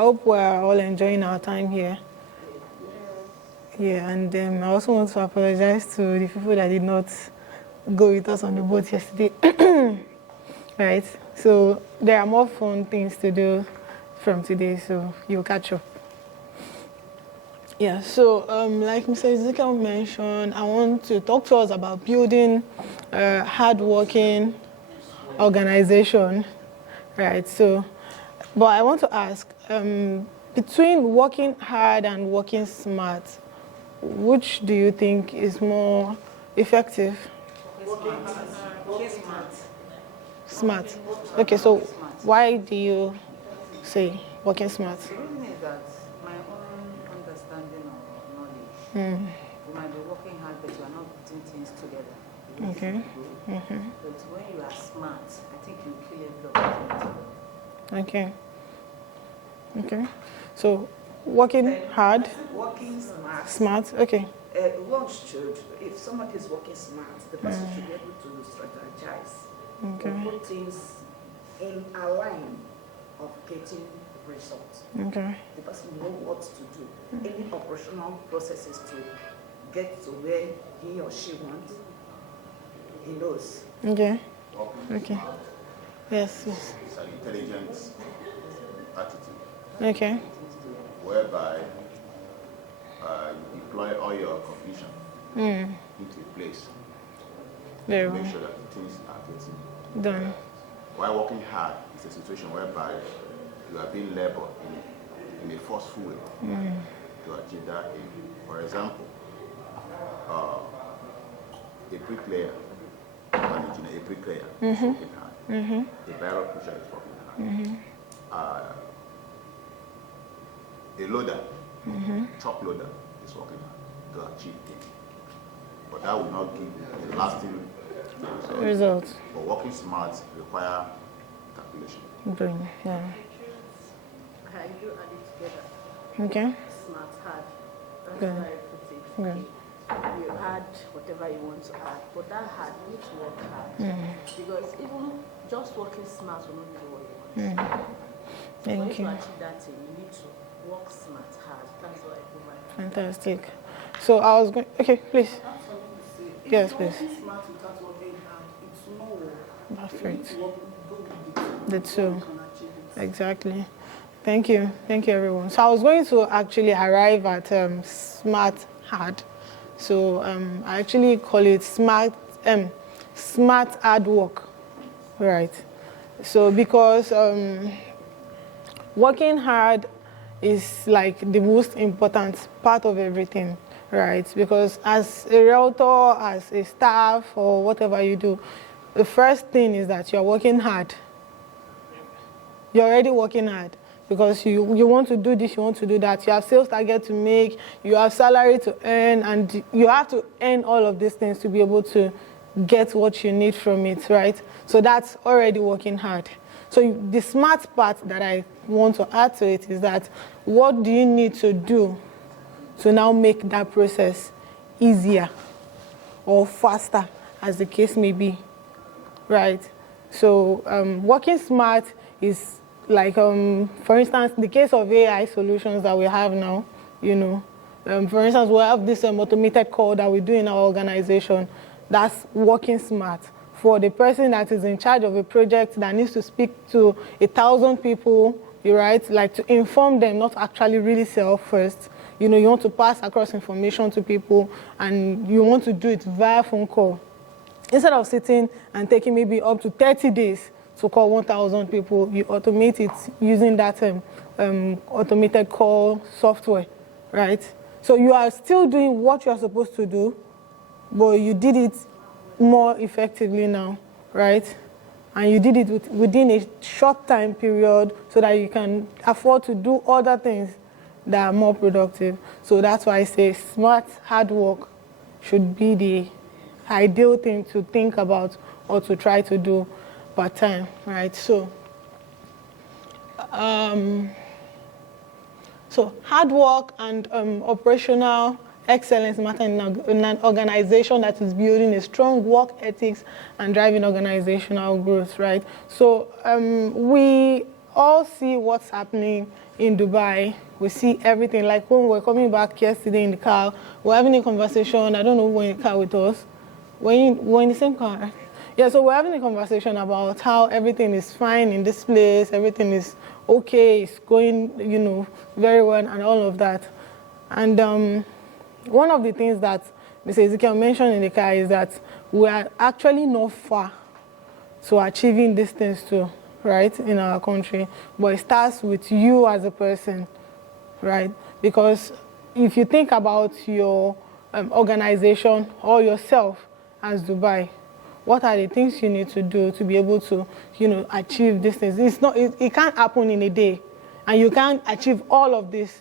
hope we're all enjoying our time here. Yeah, and I also want to apologize to the people that did not go with us on the boat yesterday. Right, so there are more fun things to do from today, so you'll catch up. Yeah, so like Mr. Ezekiel mentioned, I want to talk to us about building a hard-working organization, right? So, but I want to ask, between working hard and working smart, which do you think is more effective? Working smart. Smart. Okay, so why do you say working smart? The reason is that my own understanding of knowledge, you might be working hard, but you are not putting things together. Okay. But when you are smart, I think you kill every opportunity. Okay. Okay. So working hard, Working smart. smart. Okay. One should, if somebody is working smart, the person should be able to strategize. Okay. Or put things in a line of getting results. Okay. The person knows what to do. Any operational processes to get to where he or she wants, he knows. Okay. Okay. Yes. Yes. It's an intelligent attitude Okay. whereby you deploy all your cognition into a place Very to make well. sure that things are getting Done. While working hard is a situation whereby you are being labored in a forceful way to achieve that aim. For example, a bricklayer, an engineer, a bricklayer is working hard. A barrel pusher is working hard. A loader, truck loader is working hard to achieve it. But that will not give a lasting Results. But working smart require calculation. Doing. Yeah. Can you add it together? Okay. Smart, hard. That's Good. how I put it. Good. You add whatever you want to add, but that hard, you need to work hard. Because even just working smart will not be what you want. Thank For you. you to achieve that thing, you need to work smart, hard. That's what I put my Fantastic. So I was going. Okay, please. Yes, please. Working smart without working hard, it's no work. Perfect. You need to work, go with it. The two. You can achieve it. Exactly. Thank you. Thank you, everyone. So I was going to actually arrive at smart hard. So I actually call it smart hard work. Right. So because working hard is like the most important part of everything, right? Because as a realtor, as a staff, or whatever you do, the first thing is that you're working hard. You're already working hard because you want to do this, you want to do that. You have sales target to make, you have salary to earn, and you have to earn all of these things to be able to get what you need from it, right? So that's already working hard. So the smart part that I want to add to it is that what do you need to do to now make that process easier or faster, as the case may be, right? So working smart is like, for instance, the case of AI solutions that we have now, you know. For instance, we have this automated call that we do in our organization. That's working smart. For the person that is in charge of a project that needs to speak to 1,000 people, you right, like to inform them, not actually really sell first. You know, you want to pass across information to people, and you want to do it via phone call. Instead of sitting and taking maybe up to 30 days to call 1,000 people, you automate it using that automated call software, right? So you are still doing what you are supposed to do, but you did it more effectively now, right? And you did it within a short time period so that you can afford to do other things that are more productive. So that's why I say smart hard work should be the ideal thing to think about or to try to do part time, right? So, so hard work and operational excellence matter in an organization that is building a strong work ethics and driving organizational growth, right? So we all see what's happening in Dubai, we see everything. Like when we were coming back yesterday in the car, we're having a conversation. I don't know who was in the car with us. We're in the same car. Yeah, so we're having a conversation about how everything is fine in this place, everything is okay, it's going, very well and all of that. And one of the things that Mr. Ezekiel mentioned in the car is that we are actually not far to achieving these things too, right, in our country. But it starts with you as a person, right? Because if you think about your organization or yourself as Dubai, what are the things you need to do to be able to, achieve these things? It can't happen in a day. And you can't achieve all of this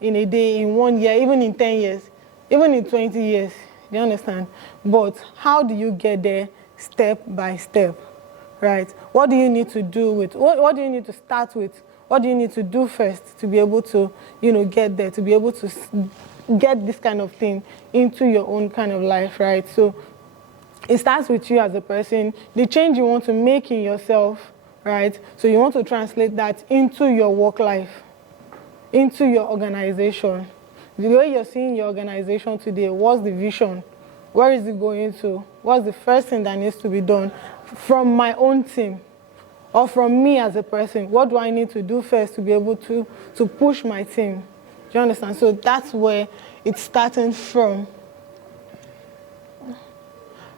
in a day, in 1 year, even in 10 years, even in 20 years. Do you understand? But how do you get there step by step, right? What do you need to do with, what do you need to start with? What do you need to do first to be able to, get there, to be able to get this kind of thing into your own kind of life, right? So it starts with you as a person, the change you want to make in yourself, right? So you want to translate that into your work life, into your organization. The way you're seeing your organization today, what's the vision? Where is it going to? What's the first thing that needs to be done from my own team or from me as a person? What do I need to do first to be able to push my team? Do you understand? So that's where it's starting from.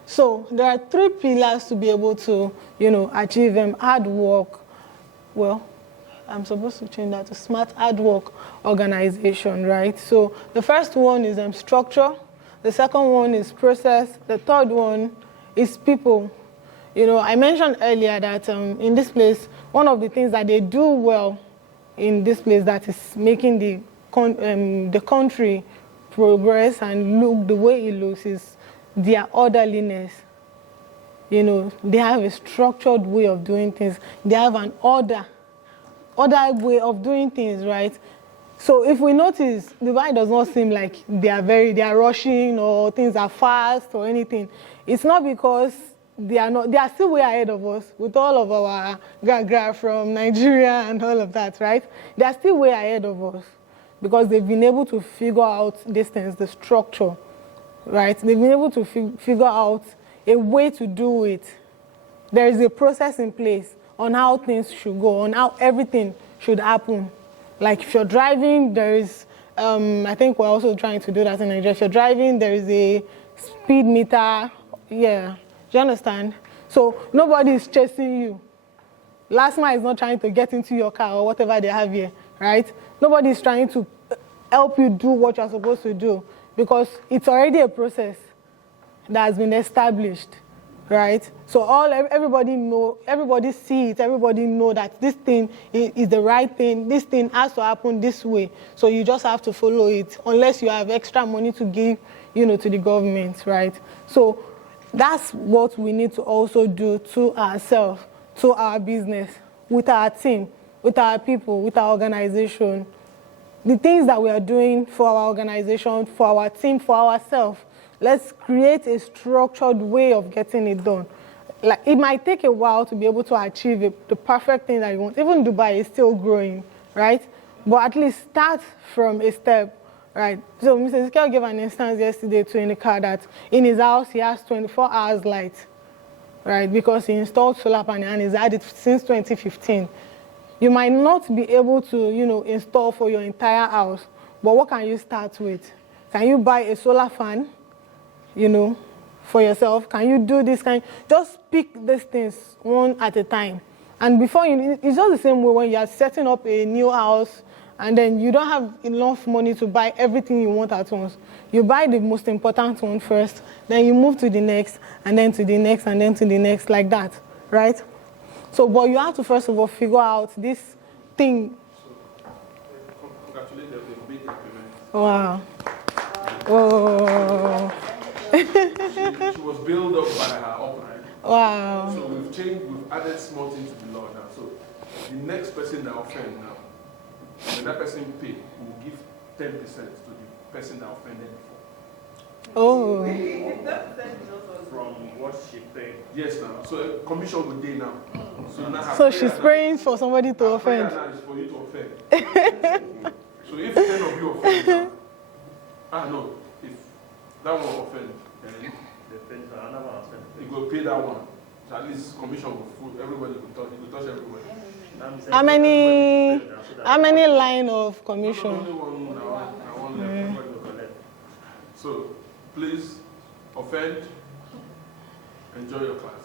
So there are 3 pillars to be able to, achieve them. Hard work. Well, I'm supposed to change that to smart hard work organization, right? So the first one is structure. The second one is process. The third one is people. I mentioned earlier that in this place, one of the things that they do well in this place that is making the country progress and look the way it looks is their orderliness. They have a structured way of doing things. They have an order way of doing things, right? So if we notice, Dubai does not seem like they are rushing or things are fast or anything. It's not because they are still way ahead of us with all of our gra from Nigeria and all of that, right? They are still way ahead of us because they've been able to figure out these things, the structure, right? They've been able to figure out a way to do it. There is a process in place on how things should go, on how everything should happen. Like if you're driving, there is, I think we're also trying to do that in Nigeria. If you're driving, there is a speed meter. Yeah, do you understand? So nobody is chasing you. Last man is not trying to get into your car or whatever they have here, right? Nobody is trying to help you do what you're supposed to do because it's already a process that has been established, right? So everybody see it, everybody know that this thing is the right thing, this thing has to happen this way. So you just have to follow it unless you have extra money to give, to the government, right? So that's what we need to also do to ourselves, to our business, with our team, with our people, with our organization. The things that we are doing for our organization, for our team, for ourselves, let's create a structured way of getting it done. Like it might take a while to be able to achieve the perfect thing that you want. Even Dubai is still growing, right? But at least start from a step, right? So Mr. Ezekiel gave an instance yesterday too in the car that in his house he has 24 hours light, right? Because he installed solar panel and he's had it since 2015. You might not be able to, install for your entire house, but what can you start with? Can you buy a solar fan, for yourself? Can you do this kind? Just pick these things one at a time. And before it's just the same way when you are setting up a new house and then you don't have enough money to buy everything you want at once. You buy the most important one first, then you move to the next, and then to the next, and then to the next, like that, right? So, but you have to first of all figure out this thing. So, congratulate them, they've made the agreement. Wow. Oh. She was built up by her upline. Wow. So we've added small things to the law now. So the next person that offend now, when that person pay, will give 10% to the person that offended before. Oh. From what she paid. Yes, now. So a commission will day now. So now her So she's prayer praying for somebody to now, her prayer offend. now is for you to offend. So if 10 of you offend now, no, if that one offend, then you go pay that one. So at least commission will full, everybody will touch everybody. How many line of commission? Only one left, everybody will collect. So please offend, enjoy your class.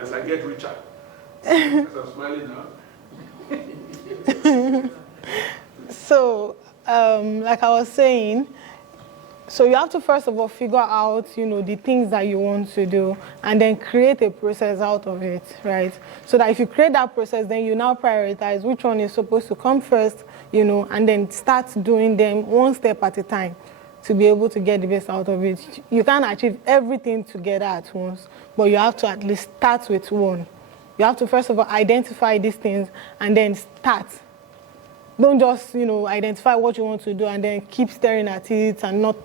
As I get richer, as I'm smiling now. So, like I was saying, so you have to first of all figure out, the things that you want to do, and then create a process out of it, right? So that if you create that process, then you now prioritize which one is supposed to come first, and then start doing them one step at a time to be able to get the best out of it. You can't achieve everything together at once, but you have to at least start with one. You have to first of all identify these things and then start. Don't just, identify what you want to do and then keep staring at it and not,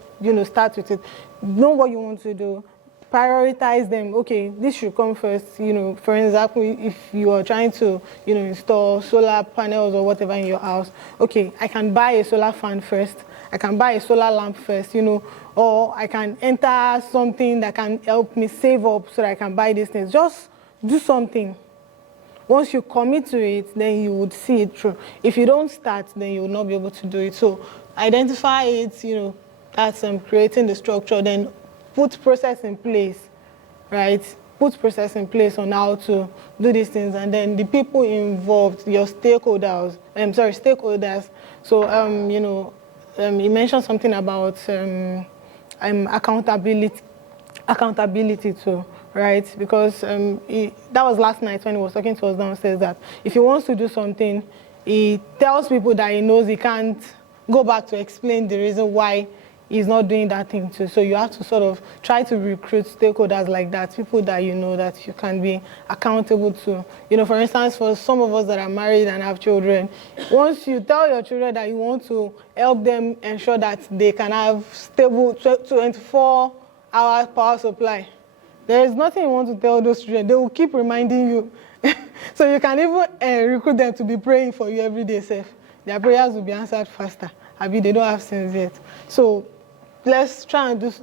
start with it. Know what you want to do. Prioritize them. Okay, this should come first. For example, if you are trying to, install solar panels or whatever in your house, okay, I can buy a solar fan first. I can buy a solar lamp first, or I can enter something that can help me save up so that I can buy these things. Just do something. Once you commit to it, then you would see it through. If you don't start, then you will not be able to do it. So identify it, that's creating the structure, then put process in place, right? Put process in place on how to do these things, and then the people involved, your stakeholders. So, you mentioned something about accountability too. Right, because that was last night when he was talking to us downstairs, that if he wants to do something, he tells people that he knows he can't go back to explain the reason why he's not doing that thing too. So you have to sort of try to recruit stakeholders like that, people that that you can be accountable to. For instance, for some of us that are married and have children, once you tell your children that you want to help them ensure that they can have stable 24-hour power supply, there is nothing you want to tell those children. They will keep reminding you. So you can even recruit them to be praying for you every day, safe. Their prayers will be answered faster. They don't have sins yet. So let's try and do,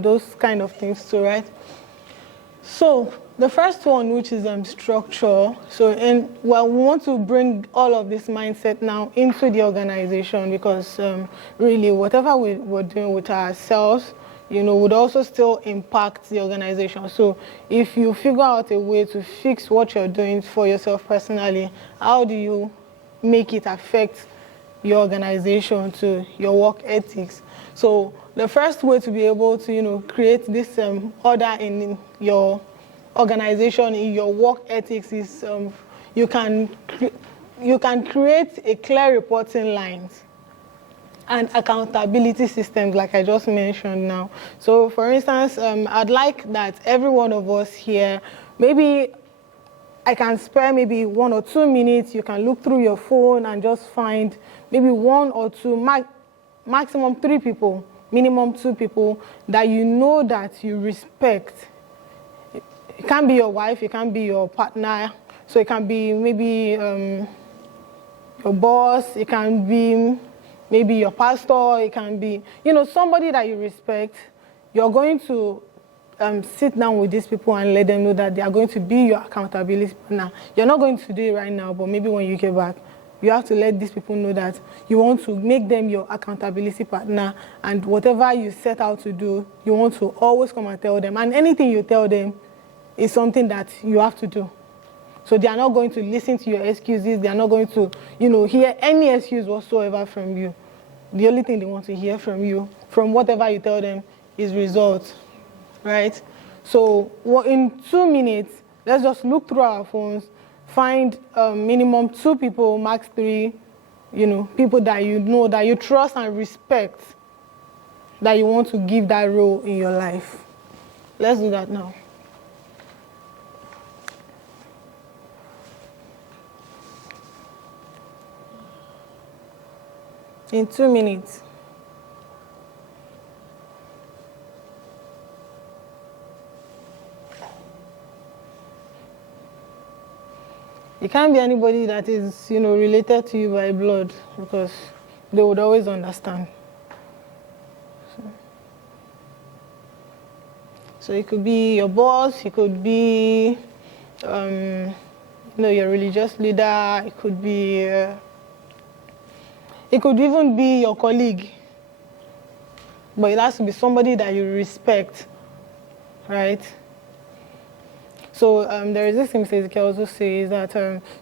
those kind of things too, right? So the first one, which is structure. So, we want to bring all of this mindset now into the organization, because really, whatever we're doing with ourselves, would also still impact the organization. So if you figure out a way to fix what you're doing for yourself personally, how do you make it affect your organization, to your work ethics? So the first way to be able to, create this order in your organization, in your work ethics, is you can create a clear reporting lines and accountability systems, like I just mentioned now. So, for instance, I'd like that every one of us here, maybe I can spare maybe 1 or 2 minutes. You can look through your phone and just find maybe 1 or 2, maximum 3 people, minimum 2 people that that you respect. It can be your wife, it can be your partner, so it can be maybe your boss, it can be maybe your pastor, it can be, somebody that you respect. You're going to sit down with these people and let them know that they are going to be your accountability partner. You're not going to do it right now, but maybe when you get back, you have to let these people know that you want to make them your accountability partner, and whatever you set out to do, you want to always come and tell them. And anything you tell them is something that you have to do. So they are not going to listen to your excuses. They are not going to, hear any excuse whatsoever from you. The only thing they want to hear from you, from whatever you tell them, is results, right? So in 2 minutes, let's just look through our phones, find minimum 2 people, max 3, people that that you trust and respect, that you want to give that role in your life. Let's do that now. In 2 minutes. It can't be anybody that is, related to you by blood, because they would always understand. So it could be your boss, it could be, your religious leader, it could be, it could even be your colleague. But it has to be somebody that you respect, right? So there is this thing Mr. also says that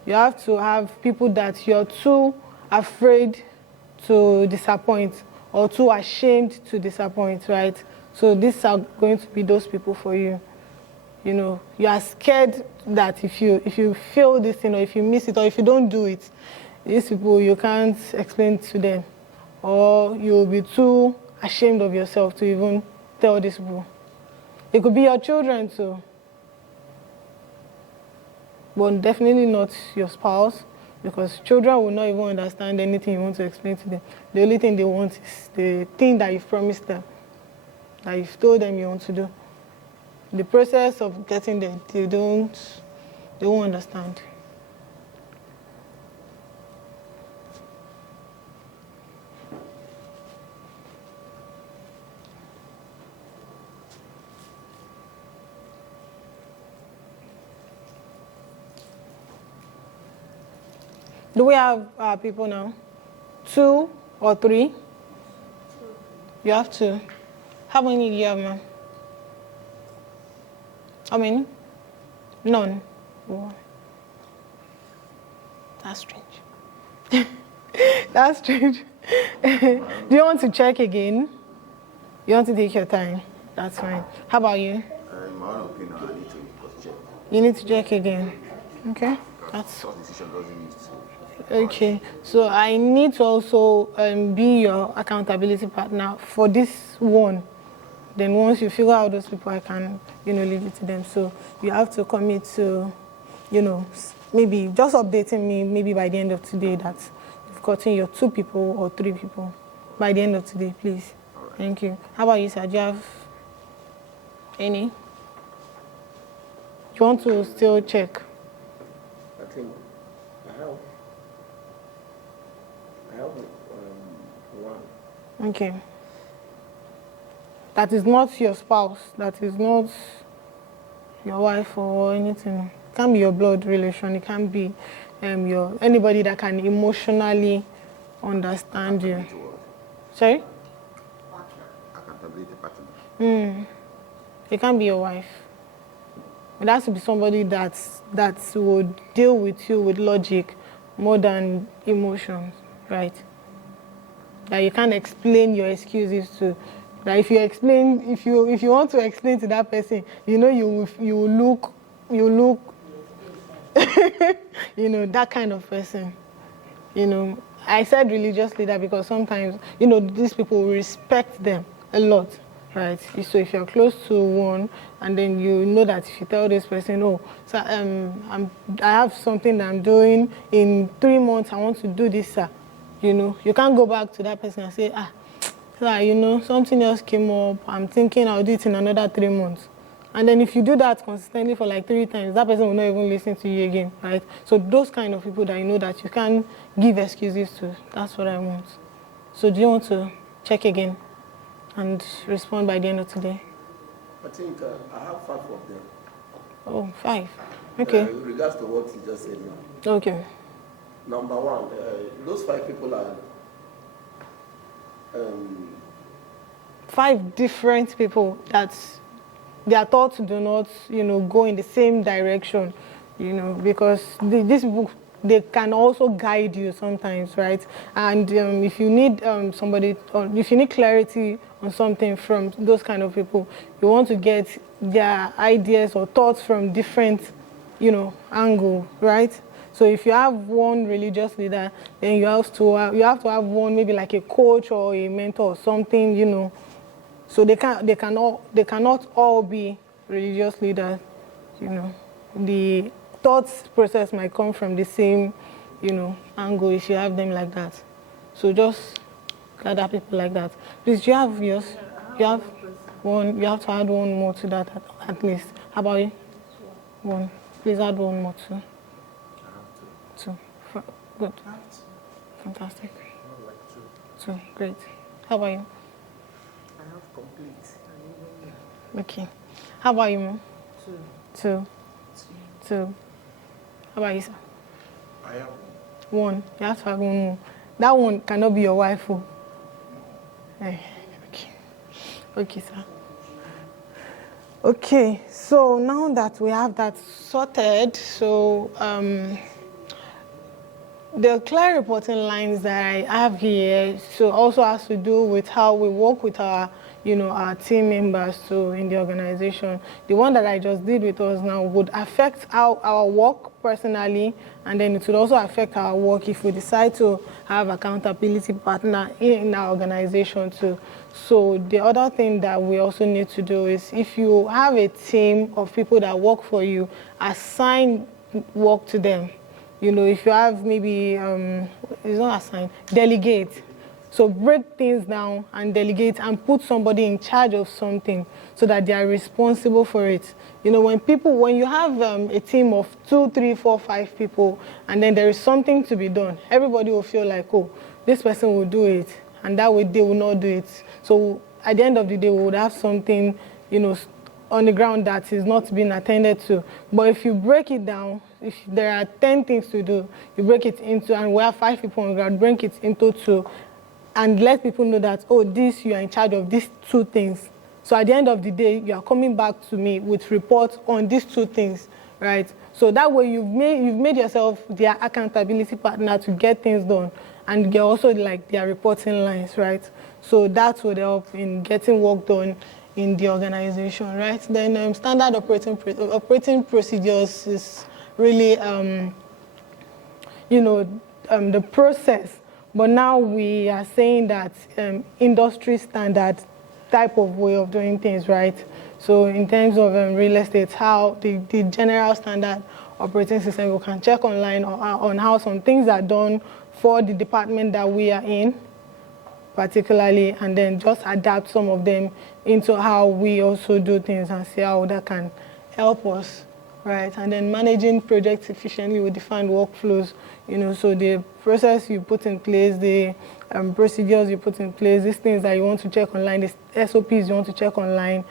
you have to have people that you're too afraid to disappoint or too ashamed to disappoint, right? So these are going to be those people for you. You are scared that if you fail this thing, or if you miss it, or if you don't do it, these people, you can't explain to them, or you'll be too ashamed of yourself to even tell these people. It could be your children too, but definitely not your spouse, because children will not even understand anything you want to explain to them. The only thing they want is the thing that you've promised them, that you've told them you want to do. The process of getting there, they won't understand. Do we have people now? 2 or 3? 2. You have 2. How many do you have, ma'am? How many? None. One. That's strange. That's strange. Do you want to check again? You want to take your time? That's fine. How about you? In my own opinion, I need to check. You need to check again. Okay. That's Such decision doesn't need to. okay. So I need to also be your accountability partner for this one. Then once you figure out those people, I can, leave it to them. So you have to commit to, maybe just updating me maybe by the end of today that you've gotten your 2 people or 3 people by the end of today, please. Right. Thank you. How about you, sir? Do you have any? Do you want to still check? I think I have one. Okay. That is not your spouse. That is not your wife or anything. It can't be your blood relation. It can't be anybody that can emotionally understand you. Sorry? Accountability partner. It can't be your wife. It has to be somebody that would deal with you with logic more than emotions, right? That you can't explain your excuses to. That if you want to explain to that person, you look, that kind of person. I said religious leader because sometimes, these people respect them a lot, right? So if you're close to one, and then you know that if you tell this person, so I have something that I'm doing in 3 months, I want to do this, sir. You can't go back to that person and say, something else came up, I'm thinking I'll do it in another 3 months. And then if you do that consistently for like 3 times, that person will not even listen to you again, right? So those kind of people that you know that you can't give excuses to, that's what I want. So do you want to check again and respond by the end of today? I think I have 5 of them. Oh, 5. Okay. In regards to what you just said now. Okay. Number 1, those 5 people are 5 different people that their thoughts do not, go in the same direction, because these people, they can also guide you sometimes, right? And if you need somebody, or if you need clarity on something from those kind of people, you want to get their ideas or thoughts from different, angle, right? So if you have one religious leader, then you have to have one, maybe like a coach or a mentor or something, So they cannot all be religious leaders, The thought process might come from the same, angle if you have them like that. So just gather people like that. Please, do you have yours? You have one. You have to add one more to that at least. How about you? 1. Please add one more too. 2. Good. Fantastic. 2. Great. How about you? I have complete. Okay. How about you, Mo? 2. 2. How about you, sir? I have 1. You have to have 1 more. That one cannot be your wife. Oh. Okay. Okay, sir. Okay, so now that we have that sorted, so the clear reporting lines that I have here, so also has to do with how we work with our, our team members in the organization. The one that I just did with us now would affect our work personally, and then it would also affect our work if we decide to have accountability partner in our organization too. So the other thing that we also need to do is, if you have a team of people that work for you, assign work to them. If you have maybe, it's not assign, delegate. So break things down and delegate and put somebody in charge of something so that they are responsible for it. When you have a team of 2, 3, 4, 5 people, and then there is something to be done, everybody will feel like, oh, this person will do it, and that way they will not do it. So at the end of the day, we would have something, on the ground that is not being attended to. But if you break it down, if there are 10 things to do, you break it into, and we have 5 people on the ground, break it into 2, and let people know that, oh, you are in charge of these 2 things. So at the end of the day, you are coming back to me with reports on these 2 things, right? So that way you've made yourself their accountability partner to get things done, and you're also like their reporting lines, right? So that would help in getting work done in the organization, right? Then standard operating procedures is really, the process. But now we are saying that industry standard type of way of doing things, right? So in terms of real estate, how the general standard operating system, we can check online on how some things are done for the department that we are in, particularly, and then just adapt some of them into how we also do things and see how that can help us, right? And then managing projects efficiently with defined workflows, so the process you put in place, the procedures you put in place, these things that you want to check online, the SOPs you want to check online,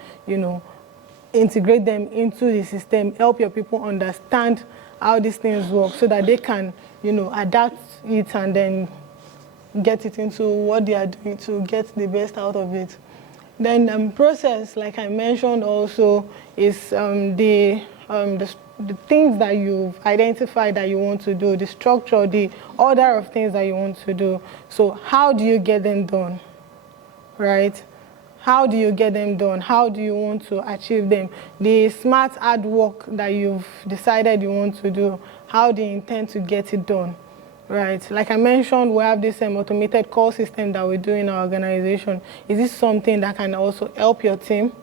integrate them into the system, help your people understand how these things work so that they can, adapt it and then get it into what they are doing to get the best out of it. Then process, like I mentioned also, is the things that you've identified that you want to do, the structure, the order of things that you want to do. So how do you get them done, right? How do you get them done? How do you want to achieve them? The smart hard work that you've decided you want to do, how do you intend to get it done? Right, like I mentioned, we have this automated call system that we do in our organization. Is this something that can also help your team?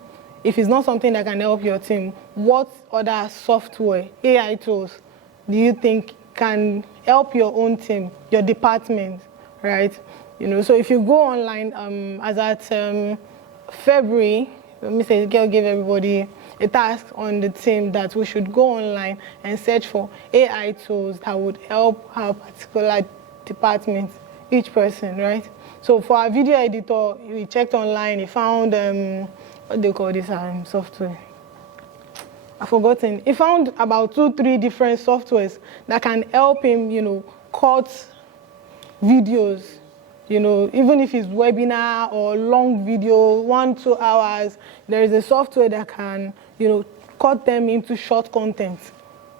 If it's not something that can help your team, what other software, AI tools, do you think can help your own team, your department, right? So if you go online, as at February, let me say, give everybody a task on the team that we should go online and search for AI tools that would help our particular department, each person, right? So for our video editor, we checked online, he found, what do you call this software? I've forgotten. He found about 2, 3 different softwares that can help him, cut videos, even if it's webinar or long video, 1, 2 hours, there is a software that can, cut them into short content,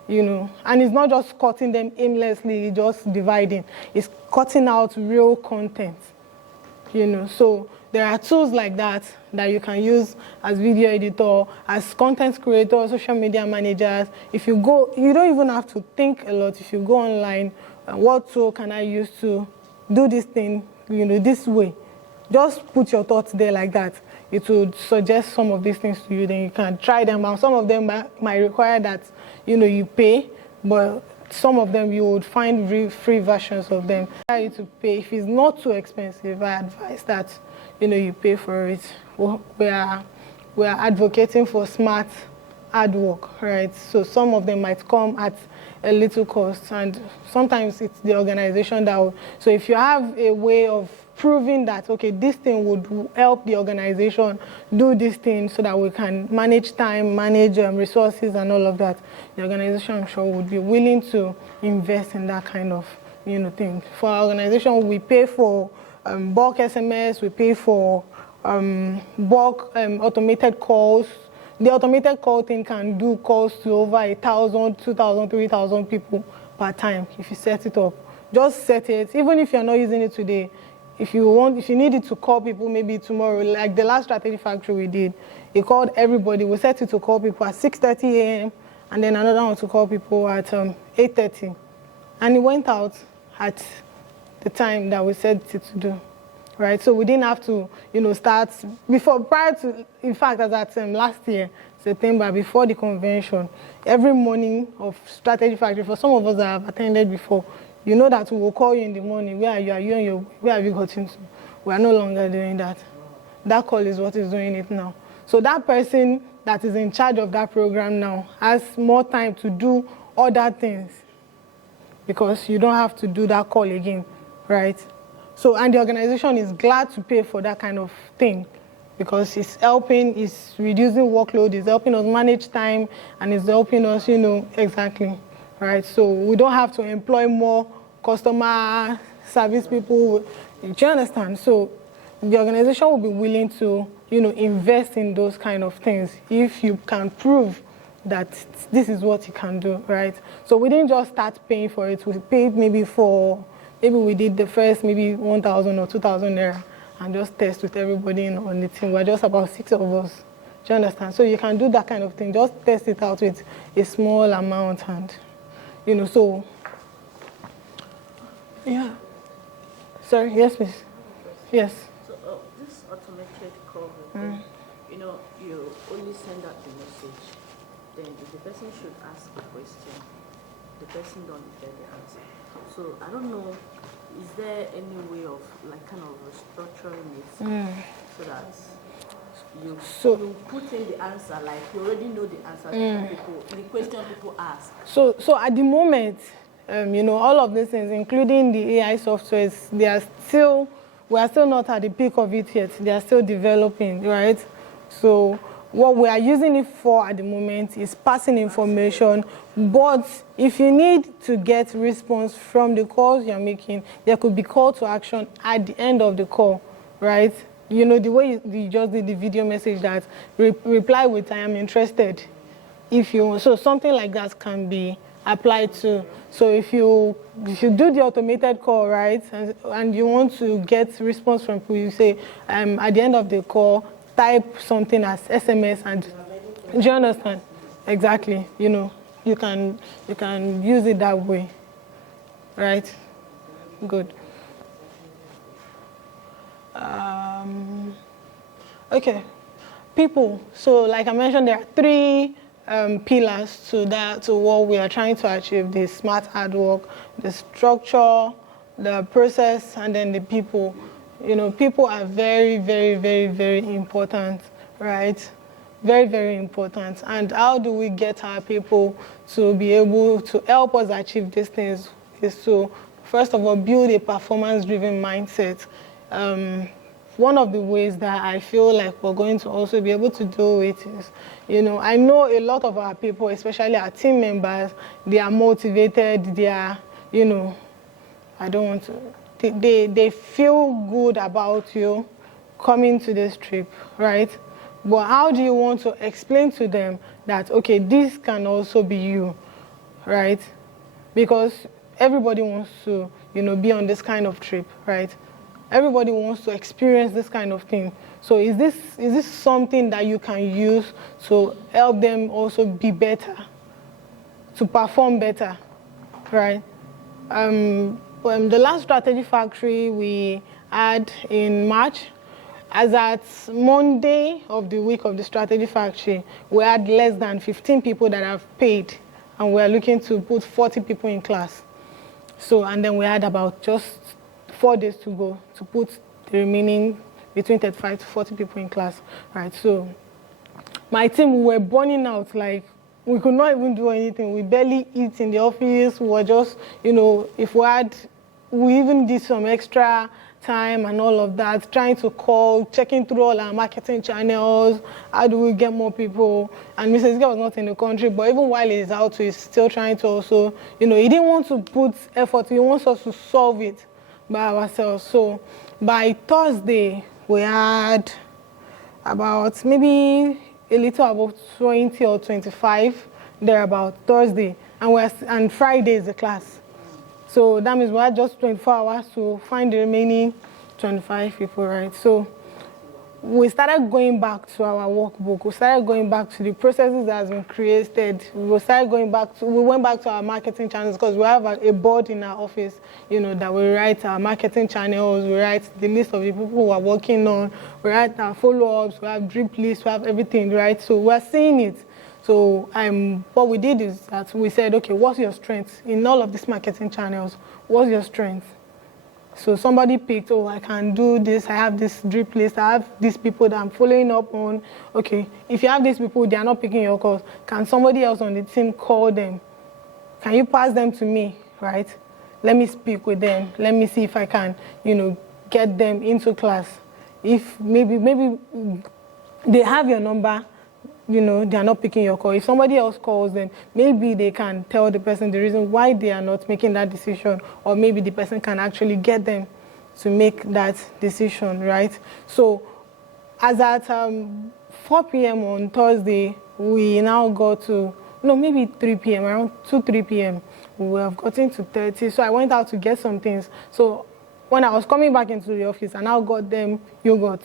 and it's not just cutting them aimlessly, just dividing. It's cutting out real content, So there are tools like that you can use as video editor, as content creator, social media managers. If you go, you don't even have to think a lot. If you go online, what tool can I use to do this thing, this way? Just put your thoughts there like that. It would suggest some of these things to you, then you can try them out. Some of them might require that, you pay, but some of them you would find free versions of them. Try you to pay. If it's not too expensive, I advise that, you pay for it. We are advocating for smart hard work, right? So some of them might come at a little cost, and sometimes it's the organization that will. So if you have a way of proving that, okay, this thing would help the organization do this thing so that we can manage time, manage resources and all of that, the organization, I'm sure, would be willing to invest in that kind of, thing. For our organization, we pay for bulk SMS, we pay for bulk automated calls. The automated call thing can do calls to over 1,000, 2,000, 3,000 people per time if you set it up. Just set it, even if you're not using it today. If you need it to call people maybe tomorrow, like the last strategy factory we did, it called everybody. We set it to call people at 6:30 a.m. and then another one to call people at 8:30. And it went out at the time that we set it to do, right? So we didn't have to, start prior to, in fact, as at last year, September, before the convention, every morning of strategy factory, for some of us that have attended before, you know that we will call you in the morning. Where are you? Are you on your? Where have you gotten to? We are no longer doing that. That call is what is doing it now. So that person that is in charge of that program now has more time to do other things because you don't have to do that call again, right? So, and the organization is glad to pay for that kind of thing because it's helping, it's reducing workload, it's helping us manage time, and it's helping us, exactly, right? So we don't have to employ more customer service people. Do you understand? So the organization will be willing to, invest in those kind of things if you can prove that this is what you can do, right? So we didn't just start paying for it. We paid maybe we did the first maybe 1,000 or 2,000 naira and just test with everybody on the team. We're just about 6 of us. Do you understand? So you can do that kind of thing. Just test it out with a small amount and, so, yeah. Sorry, yes, please. Yes. So this automated call, you only send out the message. Then if the person should ask a question, the person don't get the answer. So I don't know, is there any way of kind of restructuring it so that you put in the answer, like you already know the answer to people, the question people ask. So at the moment, all of these things, including the AI softwares, we are still not at the peak of it yet. They are still developing, right? So what we are using it for at the moment is passing information, but if you need to get response from the calls you're making, there could be call to action at the end of the call, right? The way you just did the video message that reply with I am interested. So something like that can be applied to. So if you do the automated call, right, and you want to get response from people, you say at the end of the call, type something as SMS, and do you understand? Exactly. You can use it that way, right? Good. Okay. People. So, like I mentioned, there are 3 pillars to what we are trying to achieve: the smart hard work, the structure, the process, and then the people. People are very, very, very, very important, right? Very, very important. And how do we get our people to be able to help us achieve these things is to, first of all, build a performance-driven mindset. One of the ways that I feel like we're going to also be able to do it is, I know a lot of our people, especially our team members, they are motivated, they are, I don't want to, they feel good about you coming to this trip, right? But how do you want to explain to them that, okay, this can also be you, right? Because everybody wants to, be on this kind of trip, right? Everybody wants to experience this kind of thing. So is this something that you can use to help them also be better, to perform better, right? The last strategy factory we had in March, as at Monday of the week of the strategy factory, we had less than 15 people that have paid, and we are looking to put 40 people in class. So, and then we had about just 4 days to go to put the remaining between 35 to 40 people in class, right? So my team, we were burning out, like we could not even do anything. We barely eat in the office. We were just, if we even did some extra time and all of that, trying to call, checking through all our marketing channels. How do we get more people? And Mrs. Gay was not in the country, but even while he's out, he's still trying to also, he didn't want to put effort. He wants us to solve it by ourselves. So by Thursday, we had about maybe a little above 20 or 25 there about Thursday, and Friday is the class. So that means we had just 24 hours to find the remaining 25 people, right? So we started going back to our workbook. We started going back to the processes that has been created. We went back to our marketing channels because we have a board in our office, that we write our marketing channels, we write the list of the people who are working on, we write our follow-ups, we have drip lists, we have everything, right? So we're seeing it. So what we did is that we said, okay, what's your strength? In all of these marketing channels, what's your strength? So somebody picked, I can do this, I have this drip list, I have these people that I'm following up on. Okay, if you have these people, they are not picking your calls, can somebody else on the team call them? Can you pass them to me, right? Let me speak with them. Let me see if I can, get them into class. If maybe they have your number, they are not picking your call. If somebody else calls them, maybe they can tell the person the reason why they are not making that decision, or maybe the person can actually get them to make that decision, right? So as at 4 p.m. on Thursday, we now got to, maybe 3 p.m., around 3 p.m., we have gotten to 30. So I went out to get some things. So when I was coming back into the office, I now got them yogurt,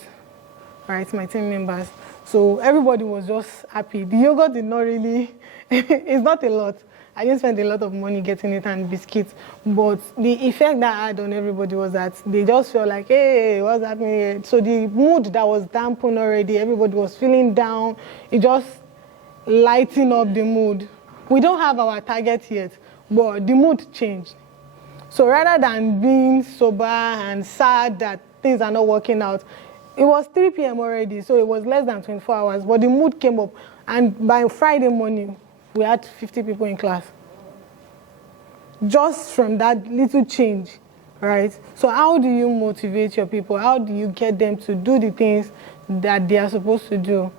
right, my team members. So everybody was just happy. The yogurt did not really, it's not a lot. I didn't spend a lot of money getting it and biscuits. But the effect that I had on everybody was that they just felt like, hey, what's happening here? So the mood that was dampened already, everybody was feeling down. It just lightened up the mood. We don't have our target yet, but the mood changed. So rather than being sober and sad that things are not working out, it was 3 p.m. already, so it was less than 24 hours, but the mood came up. And by Friday morning, we had 50 people in class. Just from that little change, right? So how do you motivate your people? How do you get them to do the things that they are supposed to do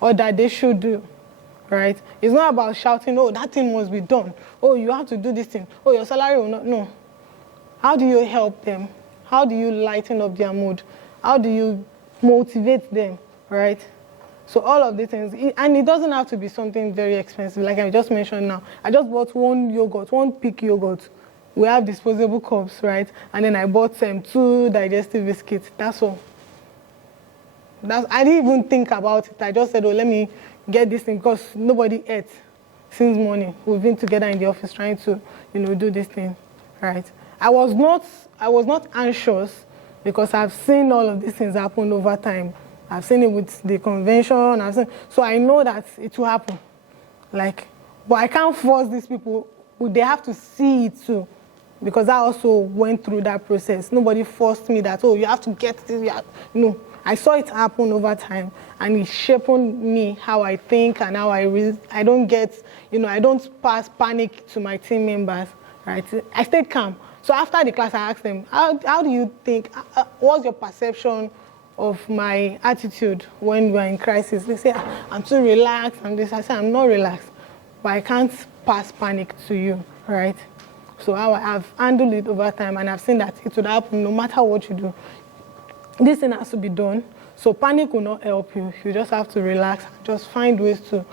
or that they should do, right? It's not about shouting, that thing must be done. You have to do this thing. Your salary will not. No. How do you help them? How do you lighten up their mood? How do you motivate them, right? So all of these things, and it doesn't have to be something very expensive, like I just mentioned now. I just bought one peak yogurt. We have disposable cups, right? And then I bought 2 digestive biscuits. That's all. I didn't even think about it. I just said, let me get this thing because nobody ate since morning. We've been together in the office trying to, do this thing, right? I was not anxious, because I've seen all of these things happen over time. I've seen it with the convention. So I know that it will happen. But I can't force these people. They have to see it too. Because I also went through that process. Nobody forced me that, you have to get this. No. I saw it happen over time. And it shaped me how I think and how I don't I don't pass panic to my team members. Right? I stayed calm. So after the class, I asked them, how do you think, what's your perception of my attitude when we're in crisis? They say, I'm too relaxed. And this, I say, I'm not relaxed, but I can't pass panic to you, right? So I have handled it over time, and I've seen that it would happen no matter what you do. This thing has to be done. So panic will not help you. You just have to relax, just find ways to,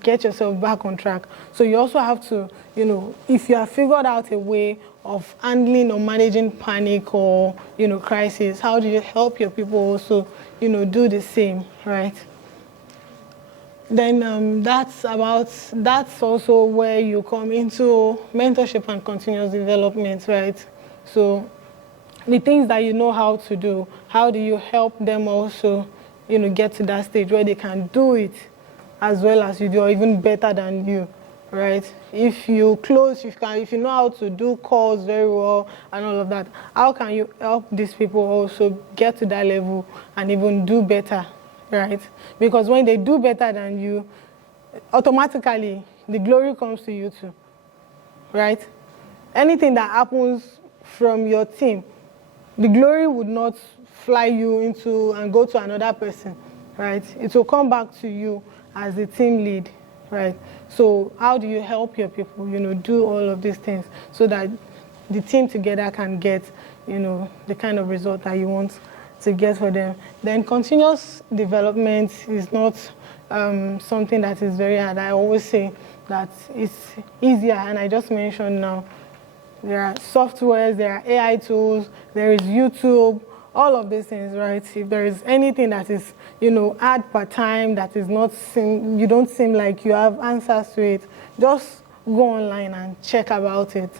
get yourself back on track. So you also have to, if you have figured out a way of handling or managing panic or, crisis, how do you help your people also, do the same, right? Then that's also where you come into mentorship and continuous development, right? So the things that you know how to do, how do you help them also, get to that stage where they can do it as well as you do, or even better than you, right? If you know how to do calls very well and all of that, how can you help these people also get to that level and even do better, right? Because when they do better than you, automatically the glory comes to you too, right? Anything that happens from your team, the glory would not fly you into and go to another person, right? It will come back to you as the team lead, right? So how do you help your people, do all of these things so that the team together can get, the kind of result that you want to get for them? Then continuous development is not something that is very hard. I always say that it's easier, and I just mentioned now, there are softwares, there are AI tools, there is YouTube, all of these things, right? If there is anything that is, hard per time, that is not, you don't seem like you have answers to it, just go online and check about it,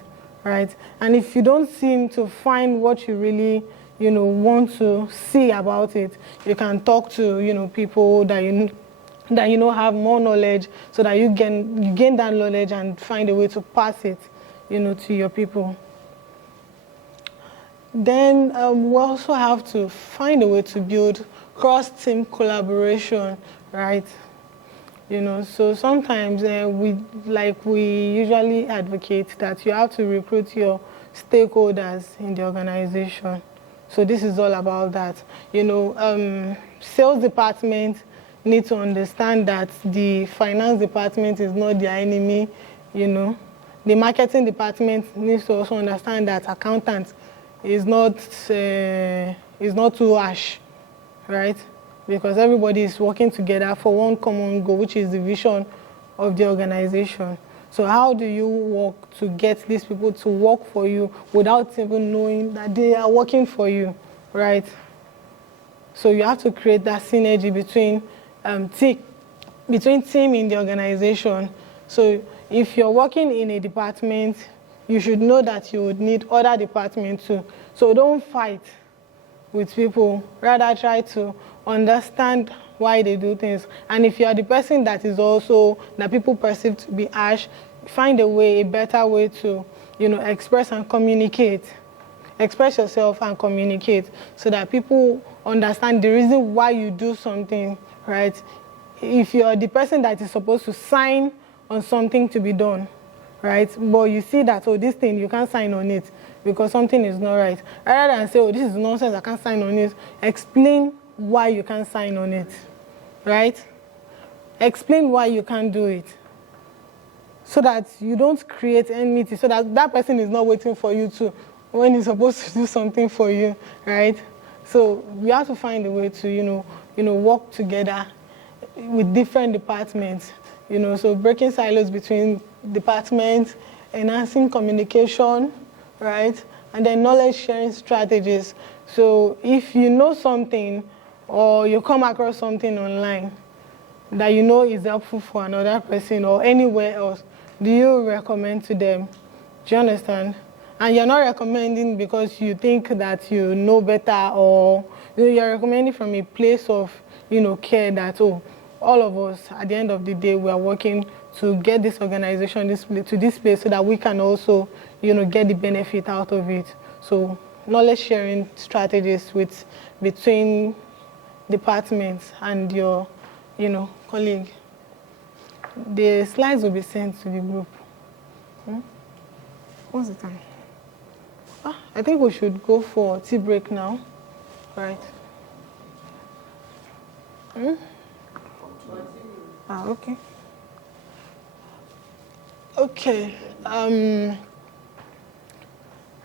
right? And if you don't seem to find what you really, want to see about it, you can talk to, people that have more knowledge, so that you gain that knowledge and find a way to pass it, to your people. Then we also have to find a way to build cross-team collaboration, right? So sometimes we usually advocate that you have to recruit your stakeholders in the organization. So this is all about that. Sales department need to understand that the finance department is not their enemy, The marketing department needs to also understand that accountant is not too harsh, right? Because everybody is working together for one common goal, which is the vision of the organization. So how do you work to get these people to work for you without even knowing that they are working for you, right? So you have to create that synergy between team in the organization. So if you're working in a department, you should know that you would need other departments too. So don't fight with people. Rather try to understand why they do things. And if you are the person that people perceive to be harsh, find a better way to, express and communicate. Express yourself and communicate so that people understand the reason why you do something, right? If you're the person that is supposed to sign on something to be done, right? But you see that, this thing, you can't sign on it because something is not right. Rather than say, this is nonsense, I can't sign on it, explain why you can't sign on it, right? Explain why you can't do it so that you don't create enmity, so that person is not waiting for you to, when he's supposed to do something for you, right? So we have to find a way to, work together with different departments, so breaking silos between departments, enhancing communication, right? And then knowledge sharing strategies. So if you know something or you come across something online that is helpful for another person or anywhere else, do you recommend to them? Do you understand? And you're not recommending because you think that you know better, or you're recommending from a place of, care that, all of us, at the end of the day, we are working to get this organization to this place so that we can also, get the benefit out of it. So knowledge sharing strategies between departments and your, colleague. The slides will be sent to the group. What's the time? I think we should go for tea break now, right? Okay. Okay.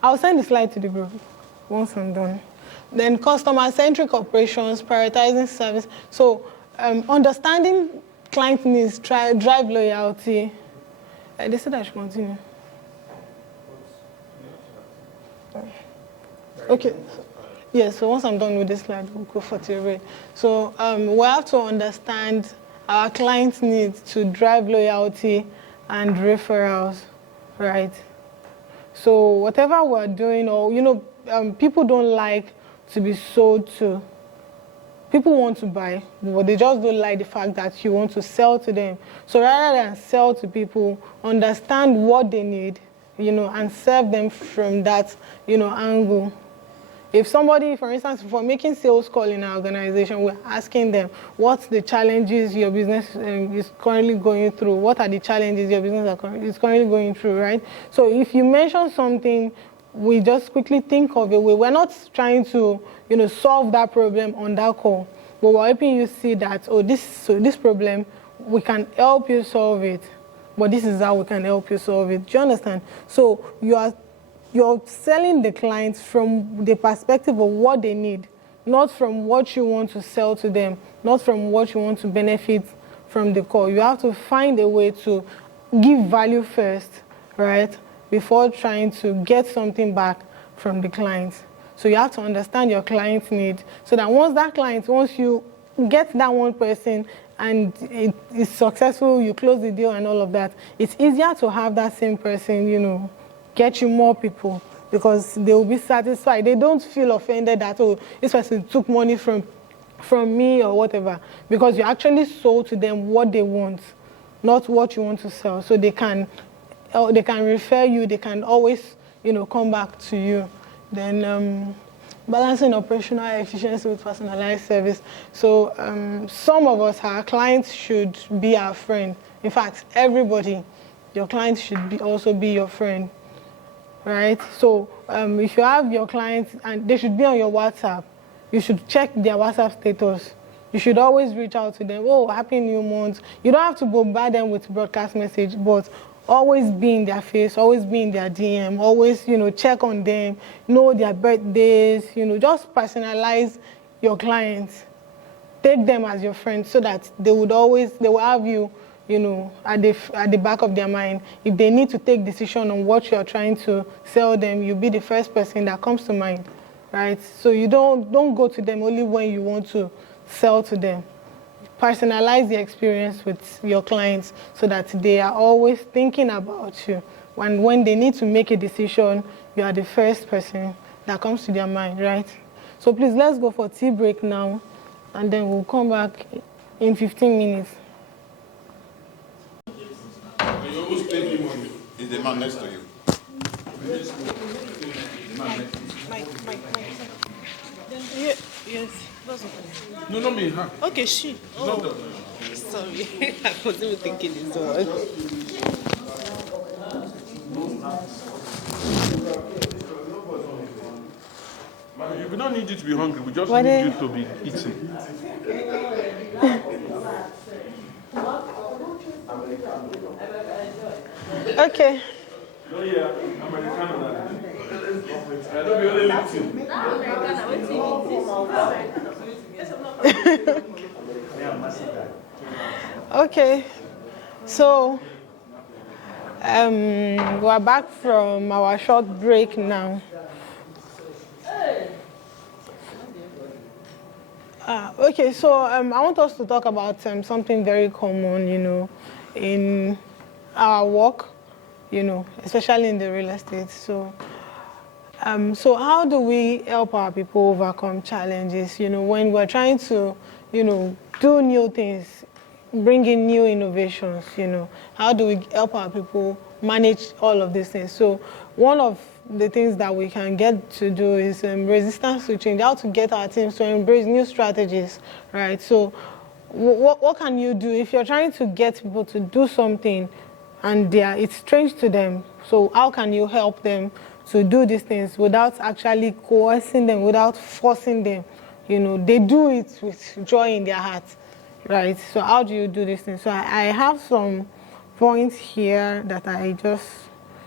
I'll send the slide to the group once I'm done. Then customer-centric operations, prioritizing service. So understanding client needs, drive loyalty. They said I should continue. Okay. Yeah, so once I'm done with this slide, we'll go for tea break. So we have to understand our clients' needs to drive loyalty and referrals, right? So whatever we're doing, or, people don't like to be sold to. People want to buy, but they just don't like the fact that you want to sell to them. So rather than sell to people, understand what they need, and serve them from that, angle. if somebody, for instance, for making sales call in our organization, we're asking them what's the challenges your business is currently going through. What are the challenges your business is currently going through, right? So if you mention something, we just quickly think of a way. We're not trying to, solve that problem on that call, but we're helping you see that, this problem, we can help you solve it, but this is how we can help you solve it. Do you understand? So you're selling the clients from the perspective of what they need, not from what you want to sell to them, not from what you want to benefit from the call. You have to find a way to give value first, right, before trying to get something back from the client. So you have to understand your client's need, so that once you get that one person and it is successful, you close the deal and all of that, it's easier to have that same person, get you more people, because they will be satisfied. They don't feel offended that, this person took money from me or whatever, because you actually sold to them what they want, not what you want to sell. So they can refer you, they can always, come back to you. Then balancing operational efficiency with personalized service. So some of us, our clients should be our friend. In fact, everybody, your clients should also be your friend, right? So if you have your clients, and they should be on your WhatsApp, you should check their WhatsApp status. You should always reach out to them. Oh, happy new month. You don't have to bombard them with broadcast message, but always be in their face, always be in their DM, always, check on them, know their birthdays, just personalize your clients. Take them as your friend, so that they will have you, at the back of their mind. If they need to take decision on what you're trying to sell them, you'll be the first person that comes to mind, right? So you don't go to them only when you want to sell to them. Personalize the experience with your clients, so that they are always thinking about you. When they need to make a decision, you are the first person that comes to their mind, right? So please, let's go for tea break now, and then we'll come back in 15 minutes. You almost paid me money. Is the man next to you? Yes, that's okay. No, not me, huh? Okay, she. Not the, Sorry. I wasn't even thinking this one. man, we don't need you to be hungry. We just need you to be eating. Okay. Oh yeah, Americano. I don't be only eating. Okay. So we're back from our short break now. Okay, so I want us to talk about something very common, in our work, especially in the real estate. So how do we help our people overcome challenges, when we're trying to, do new things, bring in new innovations, how do we help our people manage all of these things? So one of the things that we can get to do is resistance to change, how to get our teams to embrace new strategies, right? So what can you do if you're trying to get people to do something and it's strange to them? So how can you help them to do these things without actually coercing them, without forcing them? They do it with joy in their heart, right? So how do you do these things? So I have some points here that I just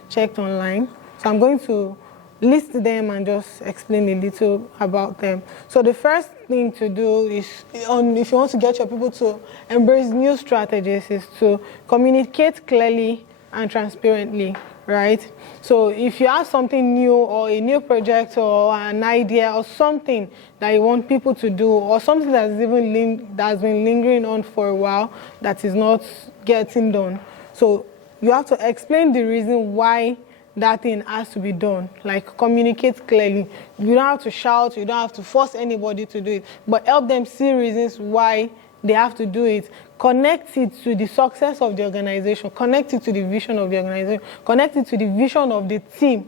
checked online. So I'm going to list them and just explain a little about them. So the first thing to do is, if you want to get your people to embrace new strategies, is to communicate clearly and transparently, right? So if you have something new, or a new project, or an idea, or something that you want people to do, or something that's been lingering on for a while that is not getting done, so you have to explain the reason why that thing has to be done. Like, communicate clearly. You don't have to shout, you don't have to force anybody to do it, but help them see reasons why they have to do it. Connect it to the success of the organization, connect it to the vision of the organization, connect it to the vision of the team,